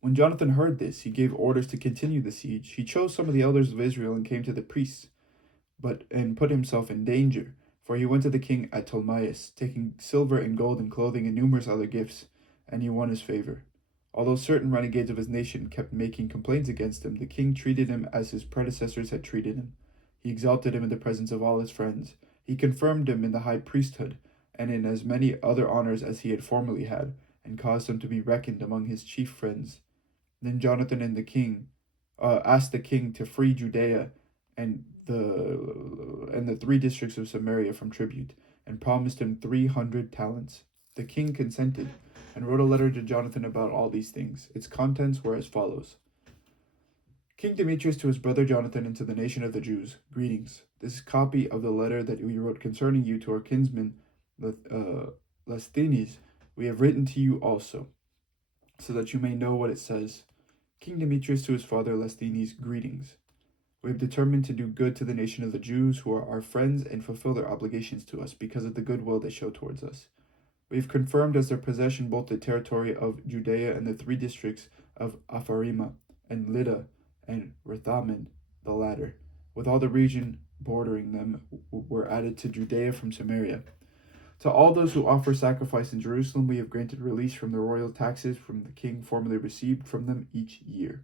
When Jonathan heard this, he gave orders to continue the siege. He chose some of the elders of Israel and came to the priests, and put himself in danger. For he went to the king at Ptolemaeus, taking silver and gold and clothing and numerous other gifts, and he won his favor. Although certain renegades of his nation kept making complaints against him, the king treated him as his predecessors had treated him. He exalted him in the presence of all his friends. He confirmed him in the high priesthood, and in as many other honors as he had formerly had, and caused him to be reckoned among his chief friends. Then Jonathan and the king asked the king to free Judea and the 3 districts of Samaria from tribute, and promised him 300 talents. The king consented, and wrote a letter to Jonathan about all these things. Its contents were as follows. King Demetrius to his brother Jonathan and to the nation of the Jews, greetings. This is a copy of the letter that we wrote concerning you to our kinsman Lasthenes. We have written to you also, so that you may know what it says. King Demetrius to his father Lasthenes, greetings. We have determined to do good to the nation of the Jews, who are our friends, and fulfill their obligations to us because of the goodwill they show towards us. We have confirmed as their possession both the territory of Judea and the 3 districts of Apharima and Lydda and Rethaman, the latter, with all the region bordering them, were added to Judea from Samaria. To all those who offer sacrifice in Jerusalem, we have granted release from the royal taxes from the king formerly received from them each year,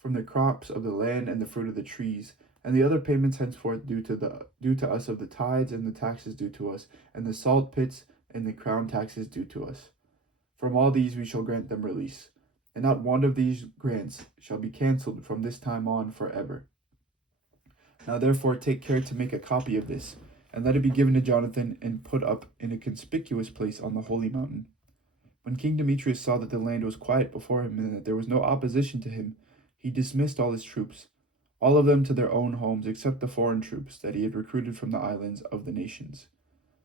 from the crops of the land and the fruit of the trees, and the other payments henceforth due to us of the tithes and the taxes due to us, and the salt pits and the crown taxes due to us. From all these we shall grant them release, and not one of these grants shall be cancelled from this time on forever. Now therefore take care to make a copy of this, and let it be given to Jonathan and put up in a conspicuous place on the holy mountain. When King Demetrius saw that the land was quiet before him and that there was no opposition to him, he dismissed all his troops, all of them to their own homes, except the foreign troops that he had recruited from the islands of the nations.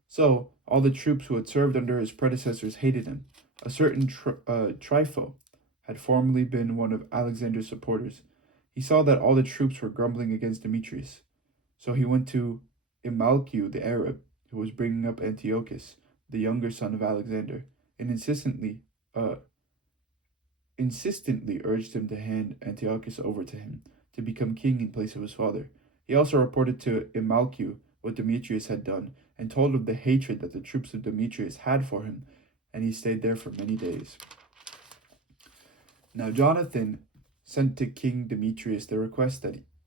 So all the troops who had served under his predecessors hated him. A certain Trypho had formerly been one of Alexander's supporters. He saw that all the troops were grumbling against Demetrius. So he went to Imalcu the Arab, who was bringing up Antiochus, the younger son of Alexander, and insistently urged him to hand Antiochus over to him, to become king in place of his father. He also reported to Imalcu what Demetrius had done, and told of the hatred that the troops of Demetrius had for him, and he stayed there for many days. Now Jonathan sent to King Demetrius the request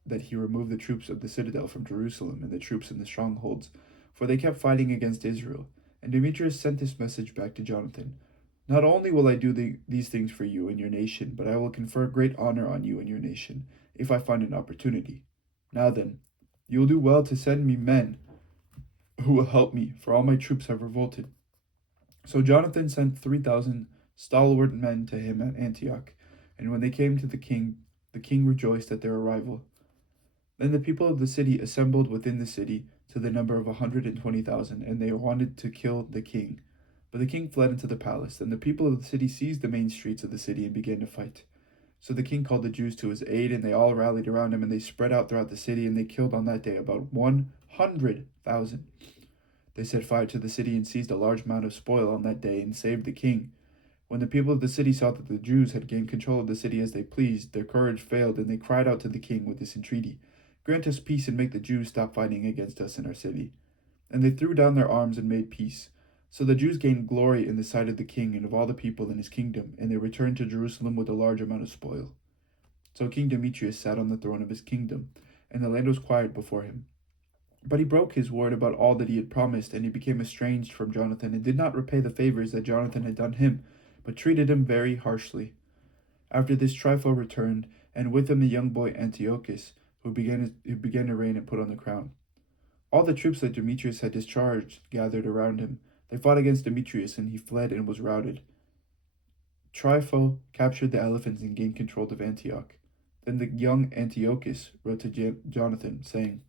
that he remove the troops of the citadel from Jerusalem and the troops in the strongholds, for they kept fighting against Israel. And Demetrius sent this message back to Jonathan. Not only will I do these things for you and your nation, but I will confer great honor on you and your nation, if I find an opportunity. Now then, you will do well to send me men who will help me, for all my troops have revolted. So Jonathan sent 3,000 stalwart men to him at Antioch, and when they came to the king rejoiced at their arrival. Then the people of the city assembled within the city to the number of 120,000, and they wanted to kill the king. But the king fled into the palace, and the people of the city seized the main streets of the city and began to fight. So the king called the Jews to his aid, and they all rallied around him, and they spread out throughout the city, and they killed on that day about 100,000. They set fire to the city and seized a large amount of spoil on that day and saved the king. When the people of the city saw that the Jews had gained control of the city as they pleased, their courage failed, and they cried out to the king with this entreaty, "Grant us peace and make the Jews stop fighting against us in our city." And they threw down their arms and made peace. So the Jews gained glory in the sight of the king and of all the people in his kingdom, and they returned to Jerusalem with a large amount of spoil. So King Demetrius sat on the throne of his kingdom, and the land was quiet before him. But he broke his word about all that he had promised, and he became estranged from Jonathan, and did not repay the favors that Jonathan had done him, but treated him very harshly. After this Trypho returned, and with him the young boy Antiochus, who began to reign and put on the crown. All the troops that Demetrius had discharged gathered around him. They fought against Demetrius, and he fled and was routed. Trypho captured the elephants and gained control of Antioch. Then the young Antiochus wrote to Jonathan, saying,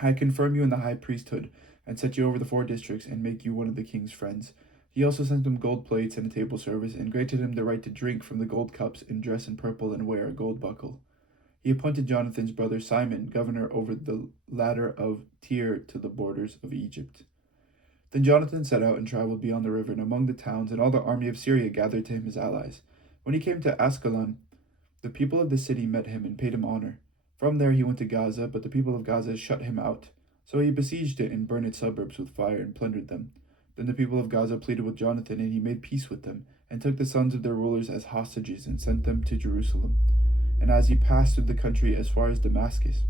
I confirm you in the high priesthood, and set you over the 4 districts, and make you one of the king's friends. He also sent him gold plates and a table service, and granted him the right to drink from the gold cups, and dress in purple, and wear a gold buckle. He appointed Jonathan's brother Simon governor over the ladder of Tyre to the borders of Egypt. Then Jonathan set out and traveled beyond the river and among the towns, and all the army of Syria gathered to him as allies. When he came to Ascalon, the people of the city met him and paid him honor. From there he went to Gaza, but the people of Gaza shut him out. So he besieged it and burned its suburbs with fire and plundered them. Then the people of Gaza pleaded with Jonathan, and he made peace with them, and took the sons of their rulers as hostages, and sent them to Jerusalem. And as he passed through the country as far as Damascus,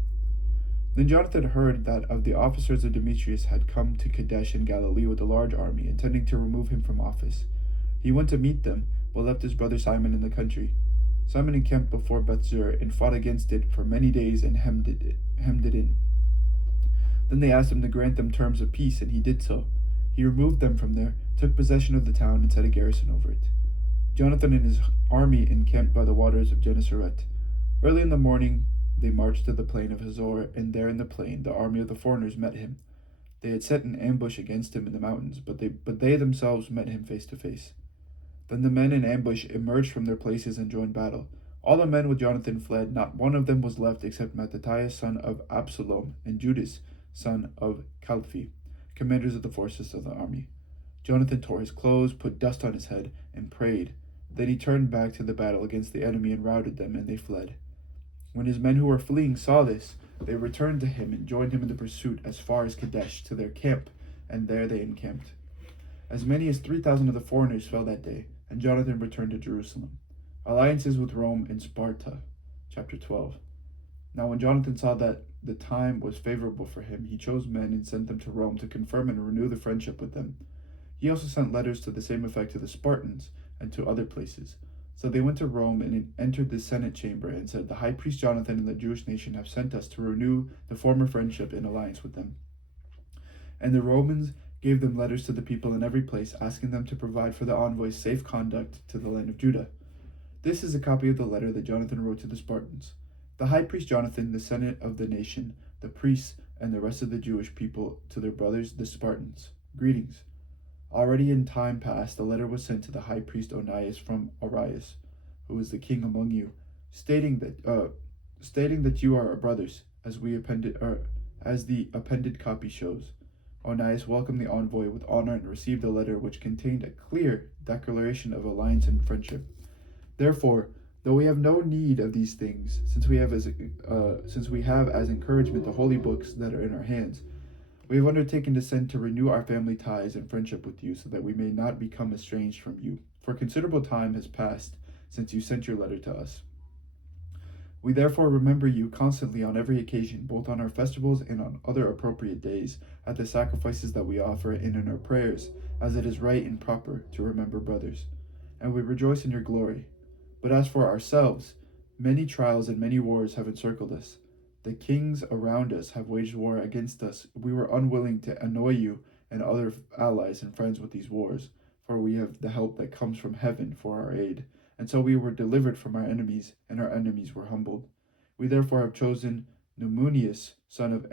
then Jonathan heard that of the officers of Demetrius had come to Kadesh in Galilee with a large army, intending to remove him from office. He went to meet them, but left his brother Simon in the country. Simon encamped before Bethzur and fought against it for many days and hemmed it in. Then they asked him to grant them terms of peace, and he did so. He removed them from there, took possession of the town, and set a garrison over it. Jonathan and his army encamped by the waters of Gennesaret. Early in the morning they marched to the plain of Hazor, and there in the plain the army of the foreigners met him. They had set an ambush against him in the mountains, but they themselves met him face to face. Then the men in ambush emerged from their places and joined battle. All the men with Jonathan fled, not one of them was left except Mattathias son of Absalom and Judas son of Chalphi, commanders of the forces of the army. Jonathan tore his clothes, put dust on his head, and prayed. Then he turned back to the battle against the enemy and routed them, and they fled. When his men who were fleeing saw this, they returned to him and joined him in the pursuit as far as Kadesh to their camp, and there they encamped. As many as 3,000 of the foreigners fell that day, and Jonathan returned to Jerusalem. Alliances with Rome and Sparta. Chapter 12. Now when Jonathan saw that the time was favorable for him, he chose men and sent them to Rome to confirm and renew the friendship with them. He also sent letters to the same effect to the Spartans and to other places. So they went to Rome and entered the Senate chamber and said, The high priest Jonathan and the Jewish nation have sent us to renew the former friendship and alliance with them. And the Romans gave them letters to the people in every place, asking them to provide for the envoys safe conduct to the land of Judah. This is a copy of the letter that Jonathan wrote to the Spartans. The high priest Jonathan, the senate of the nation, the priests, and the rest of the Jewish people, to their brothers the Spartans. Greetings. Already in time past, a letter was sent to the high priest Onias from Arias, who is the king among you, stating that you are our brothers, as the appended copy shows. Onias welcomed the envoy with honor and received a letter which contained a clear declaration of alliance and friendship. Therefore, though we have no need of these things, since we have as encouragement the holy books that are in our hands, we have undertaken to send to renew our family ties and friendship with you, so that we may not become estranged from you. For considerable time has passed since you sent your letter to us. We therefore remember you constantly on every occasion, both on our festivals and on other appropriate days, at the sacrifices that we offer, and in our prayers, as it is right and proper to remember brothers. And we rejoice in your glory. But as for ourselves, many trials and many wars have encircled us. The kings around us have waged war against us. We were unwilling to annoy you and other allies and friends with these wars, for we have the help that comes from heaven for our aid. And so we were delivered from our enemies, and our enemies were humbled. We therefore have chosen Numunius, son of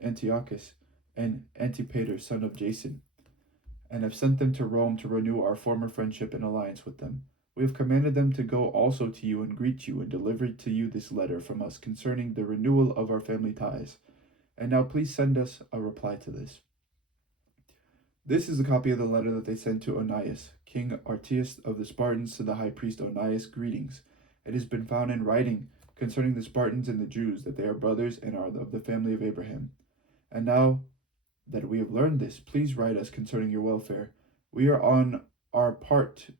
Antiochus, and Antipater, son of Jason, and have sent them to Rome to renew our former friendship and alliance with them. We have commanded them to go also to you and greet you, and deliver to you this letter from us concerning the renewal of our family ties. And now please send us a reply to this. This is a copy of the letter that they sent to Onias, King Artias of the Spartans, to the high priest Onias. Greetings. It has been found in writing concerning the Spartans and the Jews that they are brothers and are of the family of Abraham. And now that we have learned this, please write us concerning your welfare. We are on our part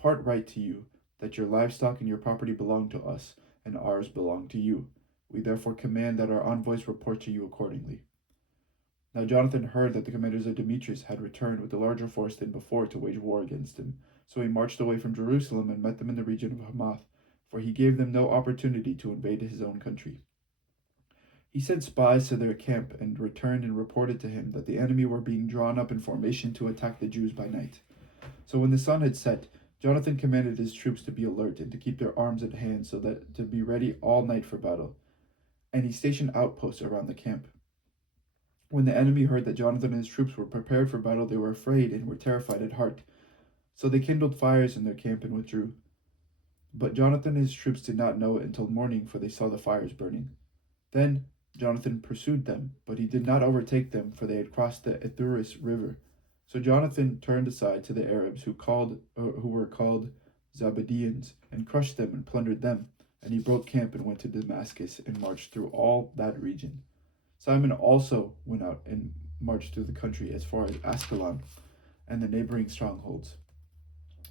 right to you, that your livestock and your property belong to us, and ours belong to you. We therefore command that our envoys report to you accordingly. Now Jonathan heard that the commanders of Demetrius had returned with a larger force than before to wage war against him. So he marched away from Jerusalem and met them in the region of Hamath, for he gave them no opportunity to invade his own country. He sent spies to their camp and returned and reported to him that the enemy were being drawn up in formation to attack the Jews by night. So when the sun had set, Jonathan commanded his troops to be alert and to keep their arms at hand so that to be ready all night for battle, and he stationed outposts around the camp. When the enemy heard that Jonathan and his troops were prepared for battle, they were afraid and were terrified at heart. So they kindled fires in their camp and withdrew. But Jonathan and his troops did not know it until morning, for they saw the fires burning. Then Jonathan pursued them, but he did not overtake them, for they had crossed the Ithurus river. So Jonathan turned aside to the Arabs who were called Zabadeans, and crushed them and plundered them. And he broke camp and went to Damascus and marched through all that region. Simon also went out and marched through the country as far as Ascalon and the neighboring strongholds.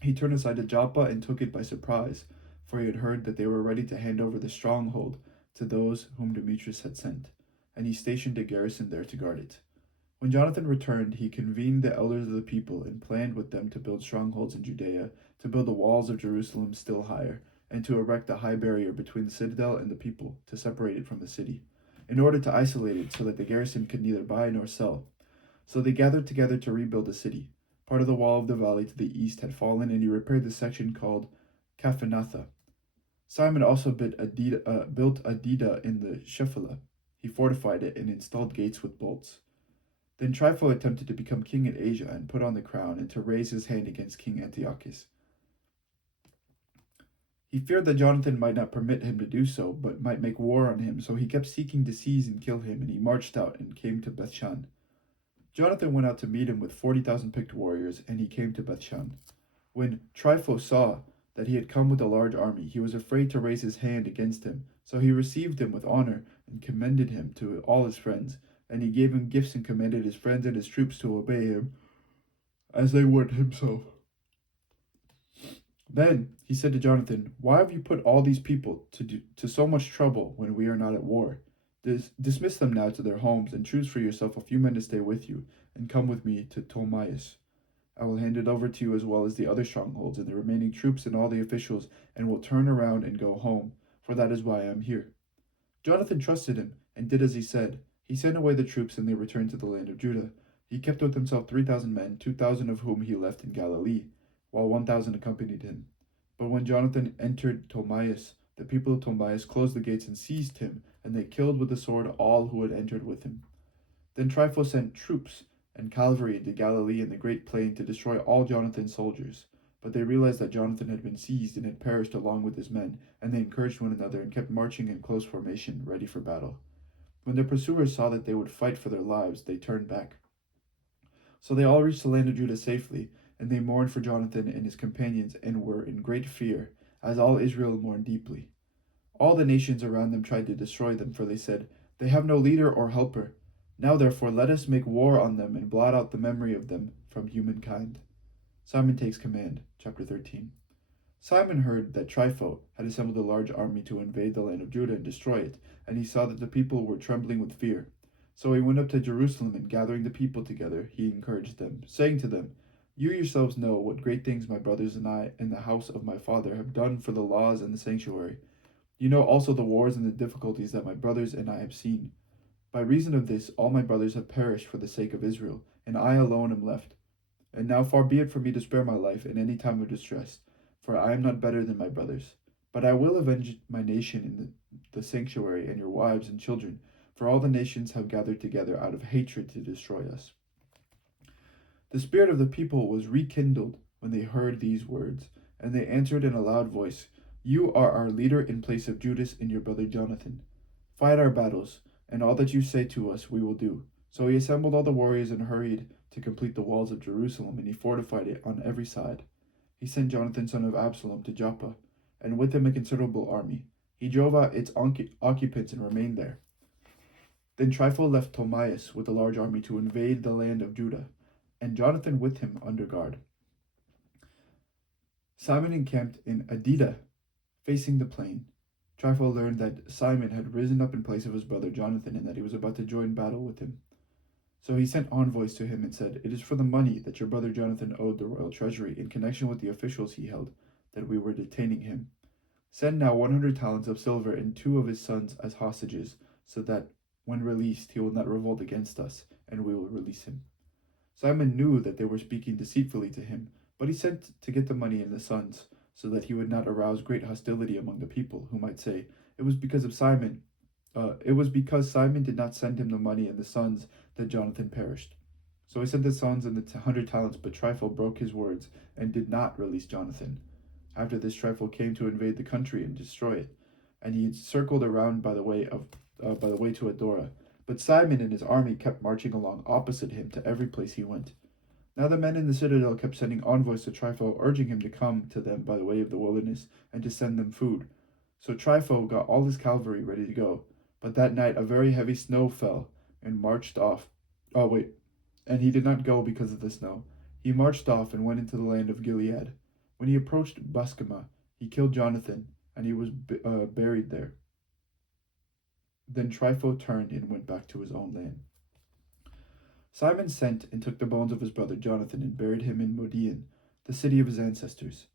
He turned aside to Joppa and took it by surprise, for he had heard that they were ready to hand over the stronghold to those whom Demetrius had sent, and he stationed a garrison there to guard it. When Jonathan returned, he convened the elders of the people and planned with them to build strongholds in Judea, to build the walls of Jerusalem still higher, and to erect a high barrier between the citadel and the people, to separate it from the city, in order to isolate it so that the garrison could neither buy nor sell. So they gathered together to rebuild the city. Part of the wall of the valley to the east had fallen, and he repaired the section called Kaphanatha. Simon also built Adida in the Shephelah. He fortified it and installed gates with bolts. Then Trypho attempted to become king in Asia and put on the crown and to raise his hand against King Antiochus. He feared that Jonathan might not permit him to do so, but might make war on him, so he kept seeking to seize and kill him, and he marched out and came to Bethshan. Jonathan went out to meet him with 40,000 picked warriors, and he came to Bethshan. When Trypho saw that he had come with a large army, he was afraid to raise his hand against him, so he received him with honor and commended him to all his friends, and he gave him gifts and commanded his friends and his troops to obey him as they would himself. Then he said to Jonathan, "Why have you put all these people to so much trouble when we are not at war? Dismiss them now to their homes, and choose for yourself a few men to stay with you, and come with me to Ptolemais. I will hand it over to you as well as the other strongholds and the remaining troops and all the officials, and will turn around and go home, for that is why I am here." Jonathan trusted him, and did as he said. He sent away the troops, and they returned to the land of Judah. He kept with himself 3,000 men, 2,000 of whom he left in Galilee, while 1,000 accompanied him. But when Jonathan entered Ptolemais, the people of Ptolemais closed the gates and seized him, and they killed with the sword all who had entered with him. Then Trypho sent troops and cavalry into Galilee and the great plain to destroy all Jonathan's soldiers. But they realized that Jonathan had been seized and had perished along with his men, and they encouraged one another and kept marching in close formation, ready for battle. When their pursuers saw that they would fight for their lives, they turned back. So they all reached the land of Judah safely, and they mourned for Jonathan and his companions and were in great fear, as all Israel mourned deeply. All the nations around them tried to destroy them, for they said, "They have no leader or helper. Now therefore let us make war on them and blot out the memory of them from humankind." Simon takes command. Chapter 13. Simon heard that Trypho had assembled a large army to invade the land of Judah and destroy it, and he saw that the people were trembling with fear. So he went up to Jerusalem, and gathering the people together, he encouraged them, saying to them, "You yourselves know what great things my brothers and I in the house of my father have done for the laws and the sanctuary. You know also the wars and the difficulties that my brothers and I have seen. By reason of this, all my brothers have perished for the sake of Israel, and I alone am left. And now far be it from me to spare my life in any time of distress, for I am not better than my brothers. But I will avenge my nation in the sanctuary and your wives and children, for all the nations have gathered together out of hatred to destroy us." The spirit of the people was rekindled when they heard these words, and they answered in a loud voice, "You are our leader in place of Judas and your brother Jonathan. Fight our battles, and all that you say to us we will do." So he assembled all the warriors and hurried to complete the walls of Jerusalem, and he fortified it on every side. He sent Jonathan son of Absalom to Joppa, and with him a considerable army. He drove out its occupants and remained there. Then Trypho left Ptolemais with a large army to invade the land of Judah, and Jonathan with him under guard. Simon encamped in Adida, facing the plain. Trypho learned that Simon had risen up in place of his brother Jonathan, and that he was about to join battle with him. So he sent envoys to him and said, "It is for the money that your brother Jonathan owed the royal treasury in connection with the officials he held that we were detaining him. Send now 100 talents of silver and 2 of his sons as hostages, so that when released he will not revolt against us, and we will release him." Simon knew that they were speaking deceitfully to him, But he sent to get the money and the sons, so that he would not arouse great hostility among the people, who might say, "It was because of Simon. It was because Simon did not send him the money and the sons that Jonathan perished." So he sent the sons and the 100 talents, but Trypho broke his words and did not release Jonathan. After this, Trypho came to invade the country and destroy it, and he circled around by the way to Adora. But Simon and his army kept marching along opposite him to every place he went. Now the men in the citadel kept sending envoys to Trypho, urging him to come to them by the way of the wilderness and to send them food. So Trypho got all his cavalry ready to go. But that night a very heavy snow fell and marched off. Oh, wait. And he did not go because of the snow. He marched off and went into the land of Gilead. When he approached Buscama, he killed Jonathan, and he was buried there. Then Trypho turned and went back to his own land. Simon sent and took the bones of his brother Jonathan and buried him in Modian, the city of his ancestors.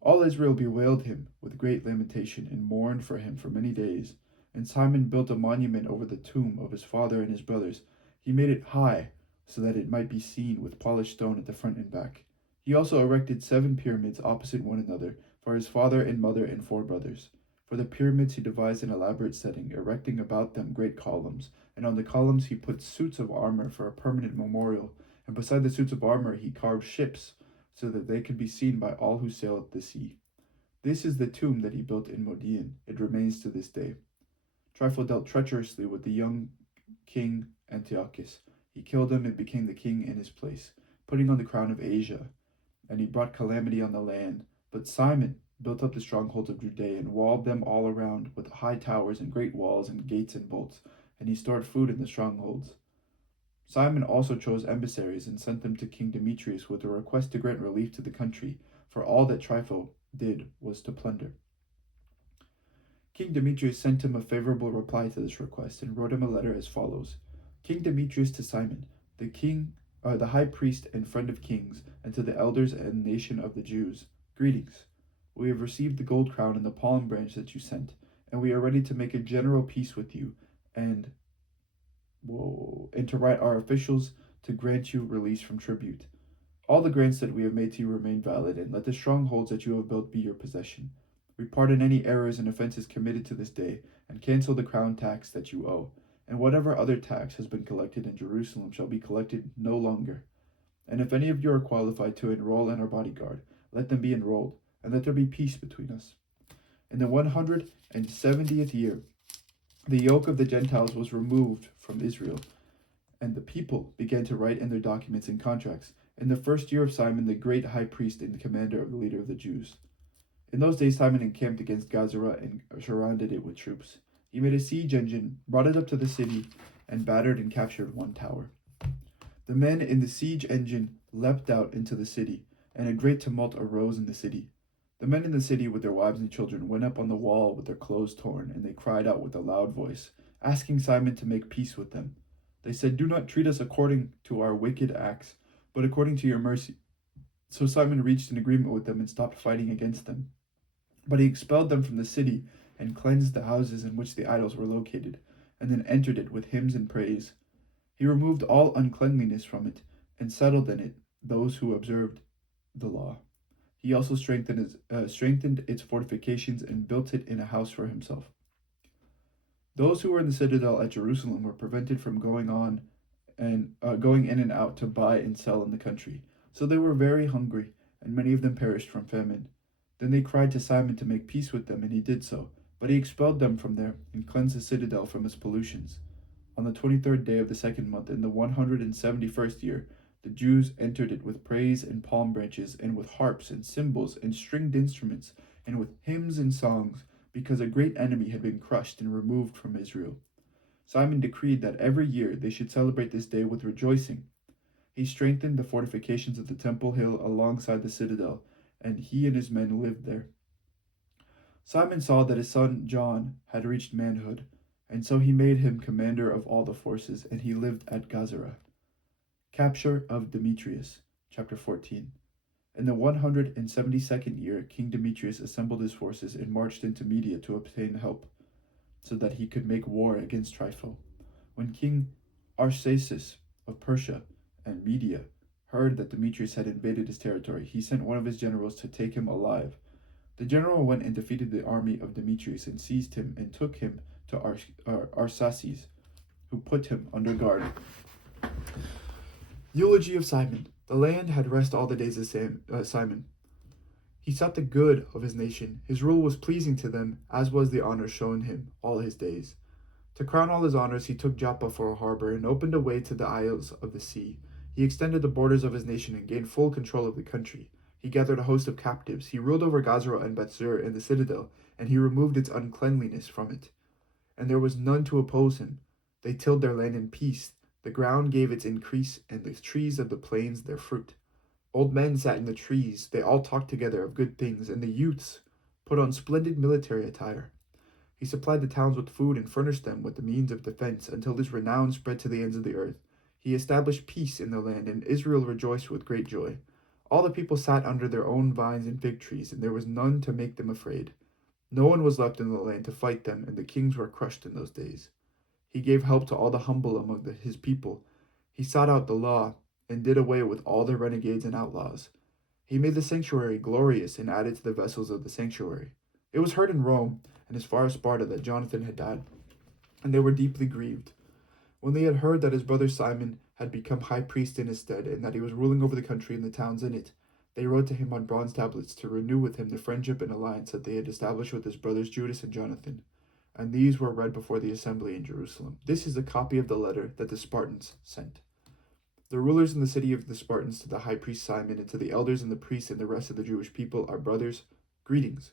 All Israel bewailed him with great lamentation and mourned for him for many days. And Simon built a monument over the tomb of his father and his brothers. He made it high, so that it might be seen with polished stone at the front and back. He also erected 7 pyramids opposite one another for his father and mother and 4 brothers. For the pyramids he devised an elaborate setting, erecting about them great columns, and on the columns he put suits of armor for a permanent memorial, and beside the suits of armor he carved ships, so that they could be seen by all who sail the sea. This is the tomb that he built in Modian. It remains to this day. Trypho dealt treacherously with the young king Antiochus. He killed him and became the king in his place, putting on the crown of Asia, and he brought calamity on the land. But Simon built up the strongholds of Judea and walled them all around with high towers and great walls and gates and bolts, and he stored food in the strongholds. Simon also chose emissaries and sent them to King Demetrius with a request to grant relief to the country, for all that Trypho did was to plunder. King Demetrius sent him a favorable reply to this request and wrote him a letter as follows: King Demetrius to Simon, the high priest and friend of kings, and to the elders and nation of the Jews, greetings. We have received the gold crown and the palm branch that you sent, and we are ready to make a general peace with you, and to write our officials to grant you release from tribute. All the grants that we have made to you remain valid, and let the strongholds that you have built be your possession. We pardon any errors and offenses committed to this day, and cancel the crown tax that you owe, and whatever other tax has been collected in Jerusalem shall be collected no longer. And if any of you are qualified to enroll in our bodyguard, let them be enrolled, and let there be peace between us. In the 170th year, the yoke of the Gentiles was removed from Israel, and the people began to write in their documents and contracts, in the first year of Simon, the great high priest and the commander of the leader of the Jews. In those days, Simon encamped against Gazara and surrounded it with troops. He made a siege engine, brought it up to the city, and battered and captured one tower. The men in the siege engine leapt out into the city, and a great tumult arose in the city. The men in the city with their wives and children went up on the wall with their clothes torn, and they cried out with a loud voice, asking Simon to make peace with them. They said, "Do not treat us according to our wicked acts, but according to your mercy." So Simon reached an agreement with them and stopped fighting against them. But he expelled them from the city and cleansed the houses in which the idols were located, and then entered it with hymns and praise. He removed all uncleanliness from it and settled in it those who observed the law. He also strengthened its fortifications and built it in a house for himself. Those who were in the citadel at Jerusalem were prevented from going in and out to buy and sell in the country. So they were very hungry, and many of them perished from famine. Then they cried to Simon to make peace with them, and he did so. But he expelled them from there and cleansed the citadel from its pollutions. On the 23rd day of the 2nd month, in the 171st year, the Jews entered it with praise and palm branches, and with harps and cymbals and stringed instruments, and with hymns and songs, because a great enemy had been crushed and removed from Israel. Simon decreed that every year they should celebrate this day with rejoicing. He strengthened the fortifications of the Temple Hill alongside the citadel, and he and his men lived there. Simon saw that his son John had reached manhood, and so he made him commander of all the forces, and he lived at Gazara. Capture of Demetrius, chapter 14. In the 172nd year, King Demetrius assembled his forces and marched into Media to obtain help, so that he could make war against Trypho. When King Arsaces of Persia and Media heard that Demetrius had invaded his territory, he sent one of his generals to take him alive. The general went and defeated the army of Demetrius and seized him and took him to Arsaces, who put him under guard. Eulogy of Simon. The land had rest all the days of Simon. He sought the good of his nation. His rule was pleasing to them, as was the honor shown him all his days. To crown all his honors, he took Joppa for a harbor and opened a way to the isles of the sea. He extended the borders of his nation and gained full control of the country. He gathered a host of captives. He ruled over Gazra and Bethzur and the citadel, and he removed its uncleanliness from it. And there was none to oppose him. They tilled their land in peace. The ground gave its increase, and the trees of the plains their fruit. Old men sat in the trees. They all talked together of good things, and the youths put on splendid military attire. He supplied the towns with food and furnished them with the means of defense until his renown spread to the ends of the earth. He established peace in the land, and Israel rejoiced with great joy. All the people sat under their own vines and fig trees, and there was none to make them afraid. No one was left in the land to fight them, and the kings were crushed in those days. He gave help to all the humble among his people. He sought out the law and did away with all the renegades and outlaws. He made the sanctuary glorious and added to the vessels of the sanctuary. It was heard in Rome and as far as Sparta that Jonathan had died, and they were deeply grieved. When they had heard that his brother Simon had become high priest in his stead, and that he was ruling over the country and the towns in it, they wrote to him on bronze tablets to renew with him the friendship and alliance that they had established with his brothers Judas and Jonathan. And these were read before the assembly in Jerusalem. This is a copy of the letter that the Spartans sent. The rulers in the city of the Spartans to the high priest Simon and to the elders and the priests and the rest of the Jewish people, our brothers, greetings.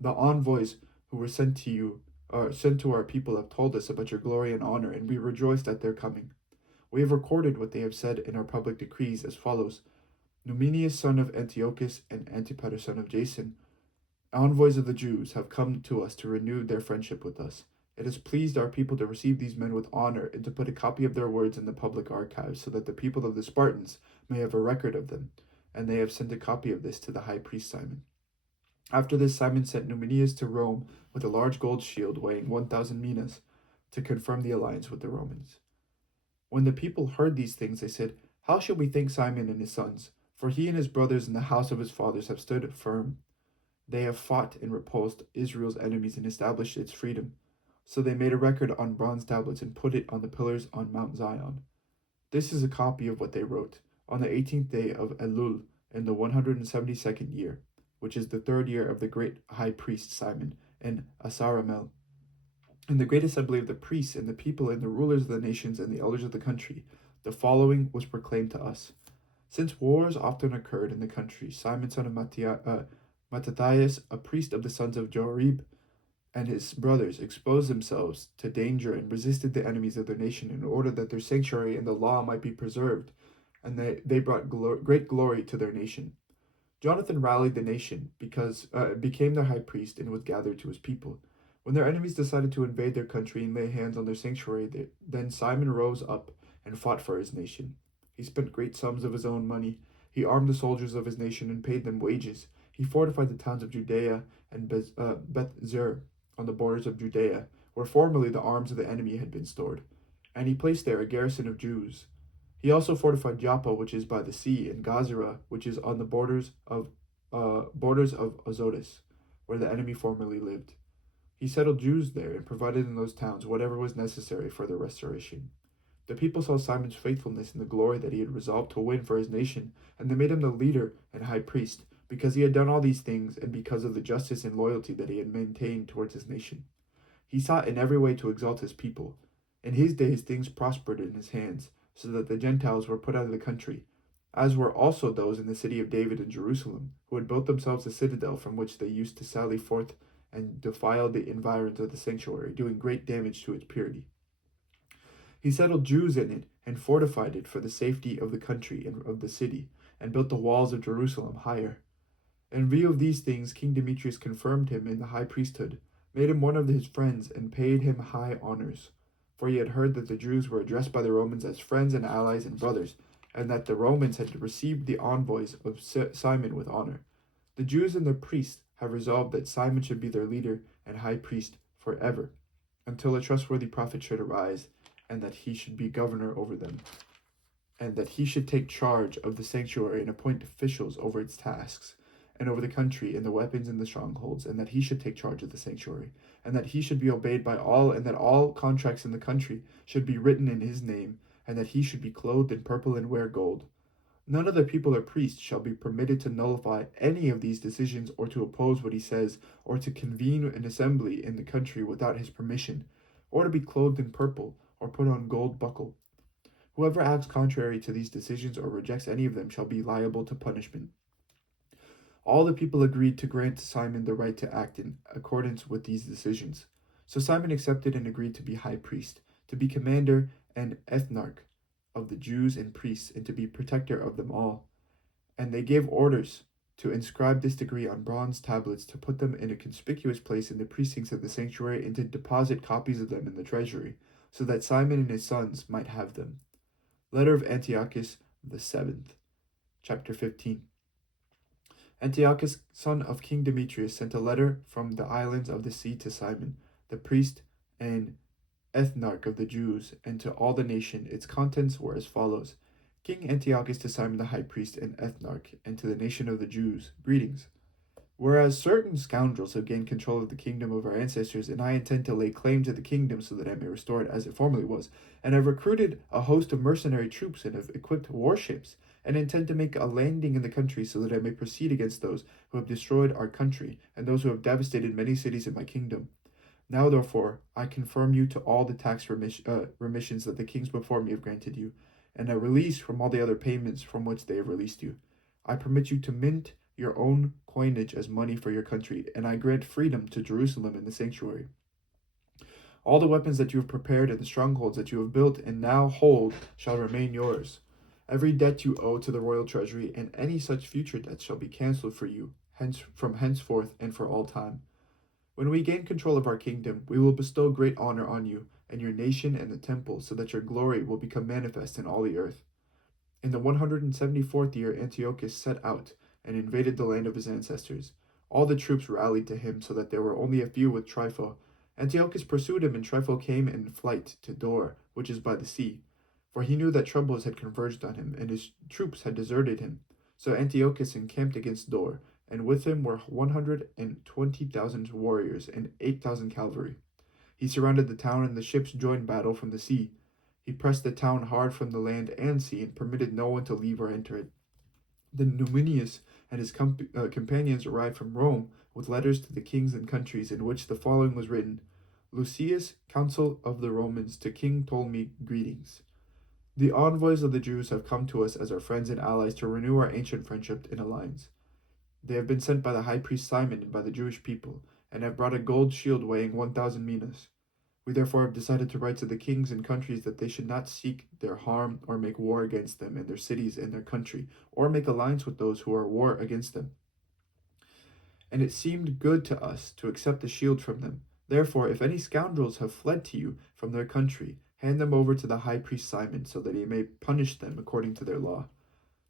The envoys who were sent to our people have told us about your glory and honor, and we rejoiced at their coming. We have recorded what they have said in our public decrees as follows. Numenius, son of Antiochus, and Antipater, son of Jason, envoys of the Jews, have come to us to renew their friendship with us. It has pleased our people to receive these men with honor and to put a copy of their words in the public archives so that the people of the Spartans may have a record of them, and they have sent a copy of this to the high priest Simon. After this, Simon sent Numenius to Rome with a large gold shield weighing 1,000 minas to confirm the alliance with the Romans. When the people heard these things, they said, How shall we thank Simon and his sons? For he and his brothers in the house of his fathers have stood firm. They have fought and repulsed Israel's enemies and established its freedom. So they made a record on bronze tablets and put it on the pillars on Mount Zion. This is a copy of what they wrote. On the 18th day of Elul, in the 172nd year, which is the 3rd year of the great high priest Simon and Asaramel, in the great assembly of the priests and the people and the rulers of the nations and the elders of the country, the following was proclaimed to us. Since wars often occurred in the country, Simon, son of Mattathias, a priest of the sons of Jorib, and his brothers exposed themselves to danger and resisted the enemies of their nation in order that their sanctuary and the law might be preserved, and they brought great glory to their nation. Jonathan rallied the nation, became their high priest, and was gathered to his people. When their enemies decided to invade their country and lay hands on their sanctuary, then Simon rose up and fought for his nation. He spent great sums of his own money. He armed the soldiers of his nation and paid them wages. He fortified the towns of Judea and Beth-zur on the borders of Judea, where formerly the arms of the enemy had been stored. And he placed there a garrison of Jews. He also fortified Joppa, which is by the sea, and Gazara, which is on the borders of Azotus, where the enemy formerly lived. He settled Jews there and provided in those towns whatever was necessary for their restoration. The people saw Simon's faithfulness and the glory that he had resolved to win for his nation, and they made him the leader and high priest, because he had done all these things and because of the justice and loyalty that he had maintained towards his nation. He sought in every way to exalt his people. In his days things prospered in his hands, so that the Gentiles were put out of the country, as were also those in the city of David and Jerusalem, who had built themselves a citadel from which they used to sally forth and defile the environs of the sanctuary, doing great damage to its purity. He settled Jews in it and fortified it for the safety of the country and of the city, and built the walls of Jerusalem higher. In view of these things, King Demetrius confirmed him in the high priesthood, made him one of his friends, and paid him high honors. For he had heard that the Jews were addressed by the Romans as friends and allies and brothers, and that the Romans had received the envoys of Simon with honor. The Jews and the priests have resolved that Simon should be their leader and high priest forever, until a trustworthy prophet should arise, and that he should be governor over them. and that he should take charge of the sanctuary and appoint officials over its tasks, and over the country and the weapons and the strongholds, and that he should take charge of the sanctuary, and that he should be obeyed by all, and that all contracts in the country should be written in his name, and that he should be clothed in purple and wear gold. None of the people or priests shall be permitted to nullify any of these decisions, or to oppose what he says, or to convene an assembly in the country without his permission, or to be clothed in purple, or put on gold buckle. Whoever acts contrary to these decisions or rejects any of them shall be liable to punishment. All the people agreed to grant Simon the right to act in accordance with these decisions. So Simon accepted and agreed to be high priest, to be commander and ethnarch of the Jews and priests, and to be protector of them all. And they gave orders to inscribe this decree on bronze tablets, to put them in a conspicuous place in the precincts of the sanctuary, and to deposit copies of them in the treasury, so that Simon and his sons might have them. Letter of Antiochus the seventh, chapter 15. Antiochus, son of King Demetrius, sent a letter from the islands of the sea to Simon, the priest and ethnarch of the Jews, and to all the nation. Its contents were as follows: King Antiochus to Simon the high priest and ethnarch, and to the nation of the Jews, greetings. Whereas certain scoundrels have gained control of the kingdom of our ancestors, and I intend to lay claim to the kingdom so that I may restore it as it formerly was, and have recruited a host of mercenary troops and have equipped warships, and intend to make a landing in the country so that I may proceed against those who have destroyed our country, and those who have devastated many cities in my kingdom. Now, therefore, I confirm you to all the tax remissions that the kings before me have granted you, and a release from all the other payments from which they have released you. I permit you to mint your own coinage as money for your country, and I grant freedom to Jerusalem and the sanctuary. All the weapons that you have prepared and the strongholds that you have built and now hold shall remain yours. Every debt you owe to the royal treasury and any such future debts shall be cancelled for you, from henceforth and for all time. When we gain control of our kingdom, we will bestow great honor on you and your nation and the temple, so that your glory will become manifest in all the earth. In the 174th year, Antiochus set out and invaded the land of his ancestors. All the troops rallied to him, so that there were only a few with Trypho. Antiochus pursued him, and Trypho came in flight to Dor, which is by the sea, for he knew that troubles had converged on him, and his troops had deserted him. So Antiochus encamped against Dor, and with him were 120,000 warriors and 8,000 cavalry. He surrounded the town, and the ships joined battle from the sea. He pressed the town hard from the land and sea, and permitted no one to leave or enter it. Then Numenius and his companions arrived from Rome with letters to the kings and countries, in which the following was written: Lucius, consul of the Romans, to King Ptolemy, greetings. The envoys of the Jews have come to us as our friends and allies to renew our ancient friendship and alliance. They have been sent by the high priest Simon and by the Jewish people, and have brought a gold shield weighing 1,000 minas. We therefore have decided to write to the kings and countries that they should not seek their harm or make war against them and their cities and their country, or make alliance with those who are at war against them. And it seemed good to us to accept the shield from them. Therefore, if any scoundrels have fled to you from their country, hand them over to the high priest Simon, so that he may punish them according to their law.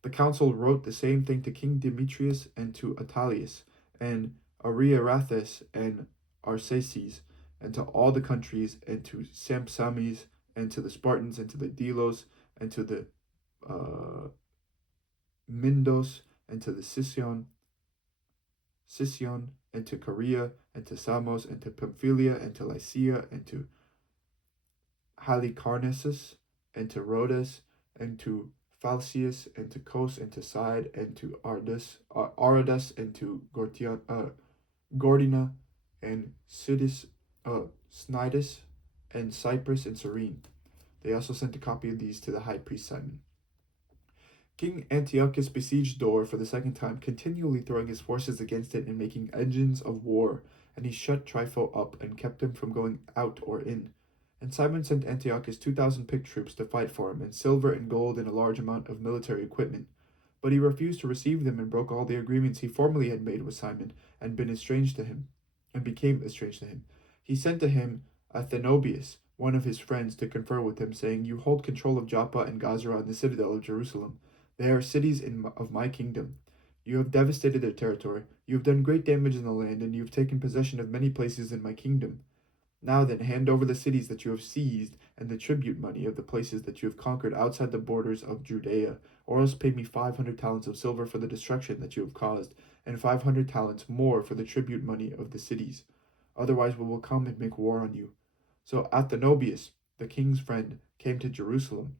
The council wrote the same thing to King Demetrius and to Attalius and Ariarathes and Arsaces, and to all the countries, and to Sampsames, and to the Spartans, and to the Delos, and to the Mindos, and to the Sicyon, and to Caria, and to Samos, and to Pamphylia, and to Lycia, and to Halicarnassus, and to Rhodes, and to Phalcius, and to Kos, and to Side, and to Aradus, and to Gordina, and Snidus, and Cyprus, and Cyrene. They also sent a copy of these to the high priest Simon. King Antiochus besieged Dor for the second time, continually throwing his forces against it and making engines of war, and he shut Trypho up and kept him from going out or in. And Simon sent Antiochus 2,000 picked troops to fight for him, and silver and gold and a large amount of military equipment. But he refused to receive them, and broke all the agreements he formerly had made with Simon, and became estranged to him. He sent to him Athenobius, one of his friends, to confer with him, saying, You hold control of Joppa and Gazra and the citadel of Jerusalem. They are cities of my kingdom. You have devastated their territory. You have done great damage in the land, and you have taken possession of many places in my kingdom. Now then, hand over the cities that you have seized, and the tribute money of the places that you have conquered outside the borders of Judea, or else pay me 500 talents of silver for the destruction that you have caused, and 500 talents more for the tribute money of the cities. Otherwise we will come and make war on you." So Athenobius, the king's friend, came to Jerusalem.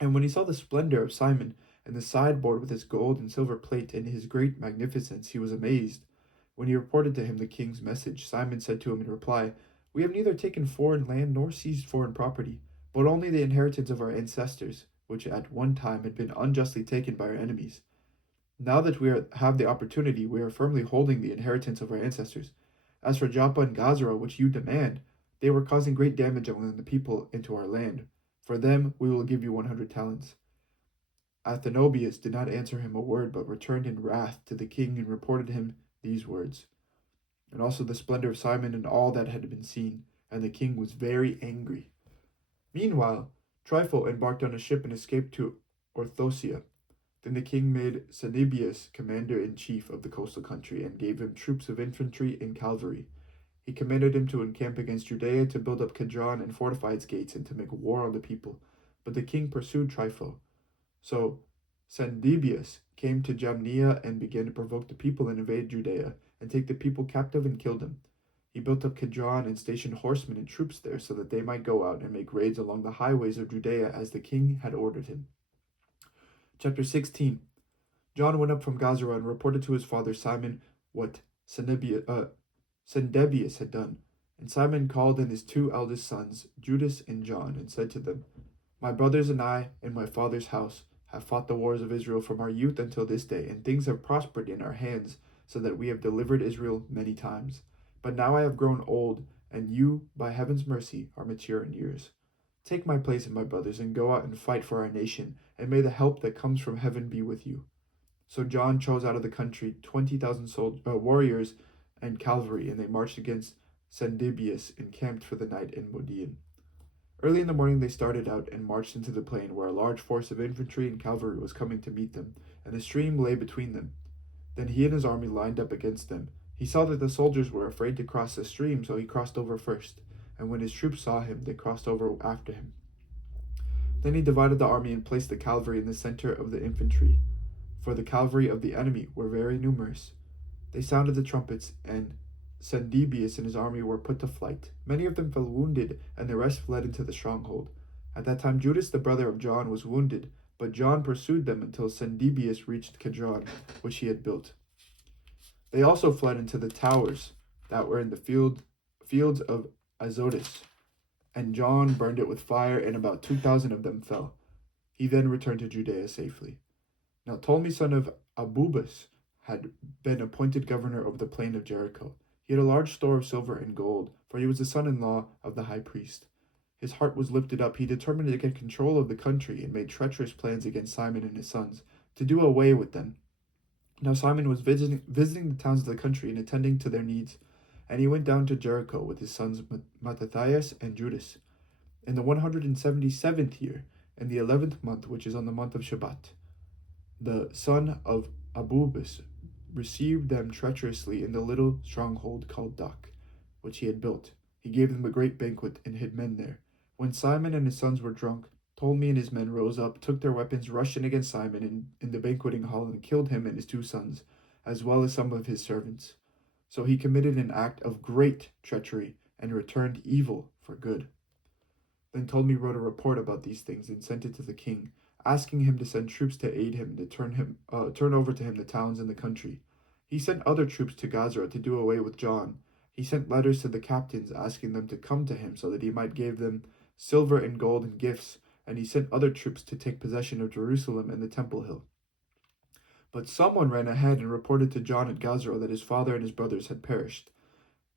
And when he saw the splendor of Simon, and the sideboard with its gold and silver plate and his great magnificence, he was amazed. When he reported to him the king's message, Simon said to him in reply, "We have neither taken foreign land nor seized foreign property, but only the inheritance of our ancestors, which at one time had been unjustly taken by our enemies. Now that have the opportunity, we are firmly holding the inheritance of our ancestors. As for Joppa and Gazara, which you demand, they were causing great damage among the people into our land. For them we will give you 100 talents." Athenobius did not answer him a word, but returned in wrath to the king and reported him these words, and also the splendor of Simon and all that had been seen, and the king was very angry. Meanwhile, Trypho embarked on a ship and escaped to Orthosia. Then the king made Cenibius commander-in-chief of the coastal country, and gave him troops of infantry and cavalry. He commanded him to encamp against Judea, to build up Kedron and fortify its gates, and to make war on the people. But the king pursued Trypho. So Cenibius came to Jamnia and began to provoke the people and invade Judea, and take the people captive and kill them. He built up Kedron and stationed horsemen and troops there, so that they might go out and make raids along the highways of Judea as the king had ordered him. Chapter 16. John went up from Gazara and reported to his father Simon what Cendebius had done. And Simon called in his two eldest sons, Judas and John, and said to them, "My brothers and I, in my father's house, have fought the wars of Israel from our youth until this day, and things have prospered in our hands, so that we have delivered Israel many times. But now I have grown old, and you, by heaven's mercy, are mature in years. Take my place in my brothers, and go out and fight for our nation, and may the help that comes from heaven be with you." So John chose out of the country 20,000 warriors and cavalry, and they marched against Cendebius and camped for the night in Modian. Early in the morning they started out and marched into the plain, where a large force of infantry and cavalry was coming to meet them, and the stream lay between them. Then he and his army lined up against them. He saw that the soldiers were afraid to cross the stream, so he crossed over first, and when his troops saw him, they crossed over after him. Then he divided the army and placed the cavalry in the center of the infantry, for the cavalry of the enemy were very numerous. They sounded the trumpets, and Cendebius and his army were put to flight. Many of them fell wounded, and the rest fled into the stronghold. At that time Judas, the brother of John, was wounded, but John pursued them until Cendebius reached Kedron, which he had built. They also fled into the towers that were in the fields of Azotus, and John burned it with fire, and about 2,000 of them fell. He then returned to Judea safely. Now Ptolemy, son of Abubus, had been appointed governor over the plain of Jericho. He had a large store of silver and gold, for he was the son-in-law of the high priest. His heart was lifted up. He determined to get control of the country, and made treacherous plans against Simon and his sons, to do away with them. Now Simon was visiting the towns of the country and attending to their needs, and he went down to Jericho with his sons Mattathias and Judas. In the 177th year, in the 11th month, which is on the month of Shabbat, the son of Abubus received them treacherously in the little stronghold called Dak, which he had built. He gave them a great banquet and hid men there. When Simon and his sons were drunk, Ptolemy and his men rose up, took their weapons, rushed in against Simon in the banqueting hall, and killed him and his two sons, as well as some of his servants. So he committed an act of great treachery and returned evil for good. Then Ptolemy wrote a report about these things and sent it to the king, asking him to send troops to aid him, to turn over to him the towns and the country. He sent other troops to Gazara to do away with John. He sent letters to the captains asking them to come to him so that he might give them silver and gold and gifts, and he sent other troops to take possession of Jerusalem and the Temple Hill. But someone ran ahead and reported to John at Gazara that his father and his brothers had perished,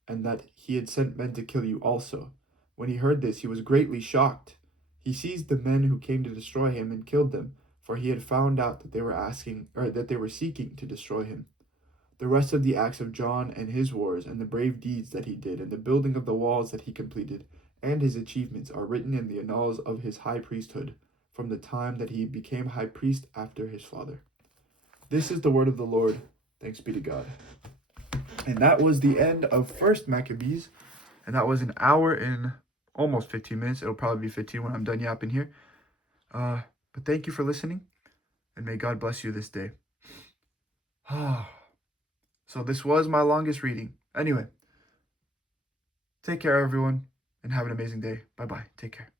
and that he had sent men to kill you also. When he heard this, he was greatly shocked. He seized the men who came to destroy him and killed them, for he had found out that they were seeking to destroy him. The rest of the acts of John and his wars, and the brave deeds that he did, and the building of the walls that he completed, and his achievements are written in the annals of his high priesthood, from the time that he became high priest after his father. This is the word of the Lord. Thanks be to God. And that was the end of 1 Maccabees, and that was an hour and almost 15 minutes. It'll probably be 15 when I'm done yapping here. But thank you for listening, and may God bless you this day. So this was my longest reading. Anyway, take care, everyone, and have an amazing day. Bye-bye. Take care.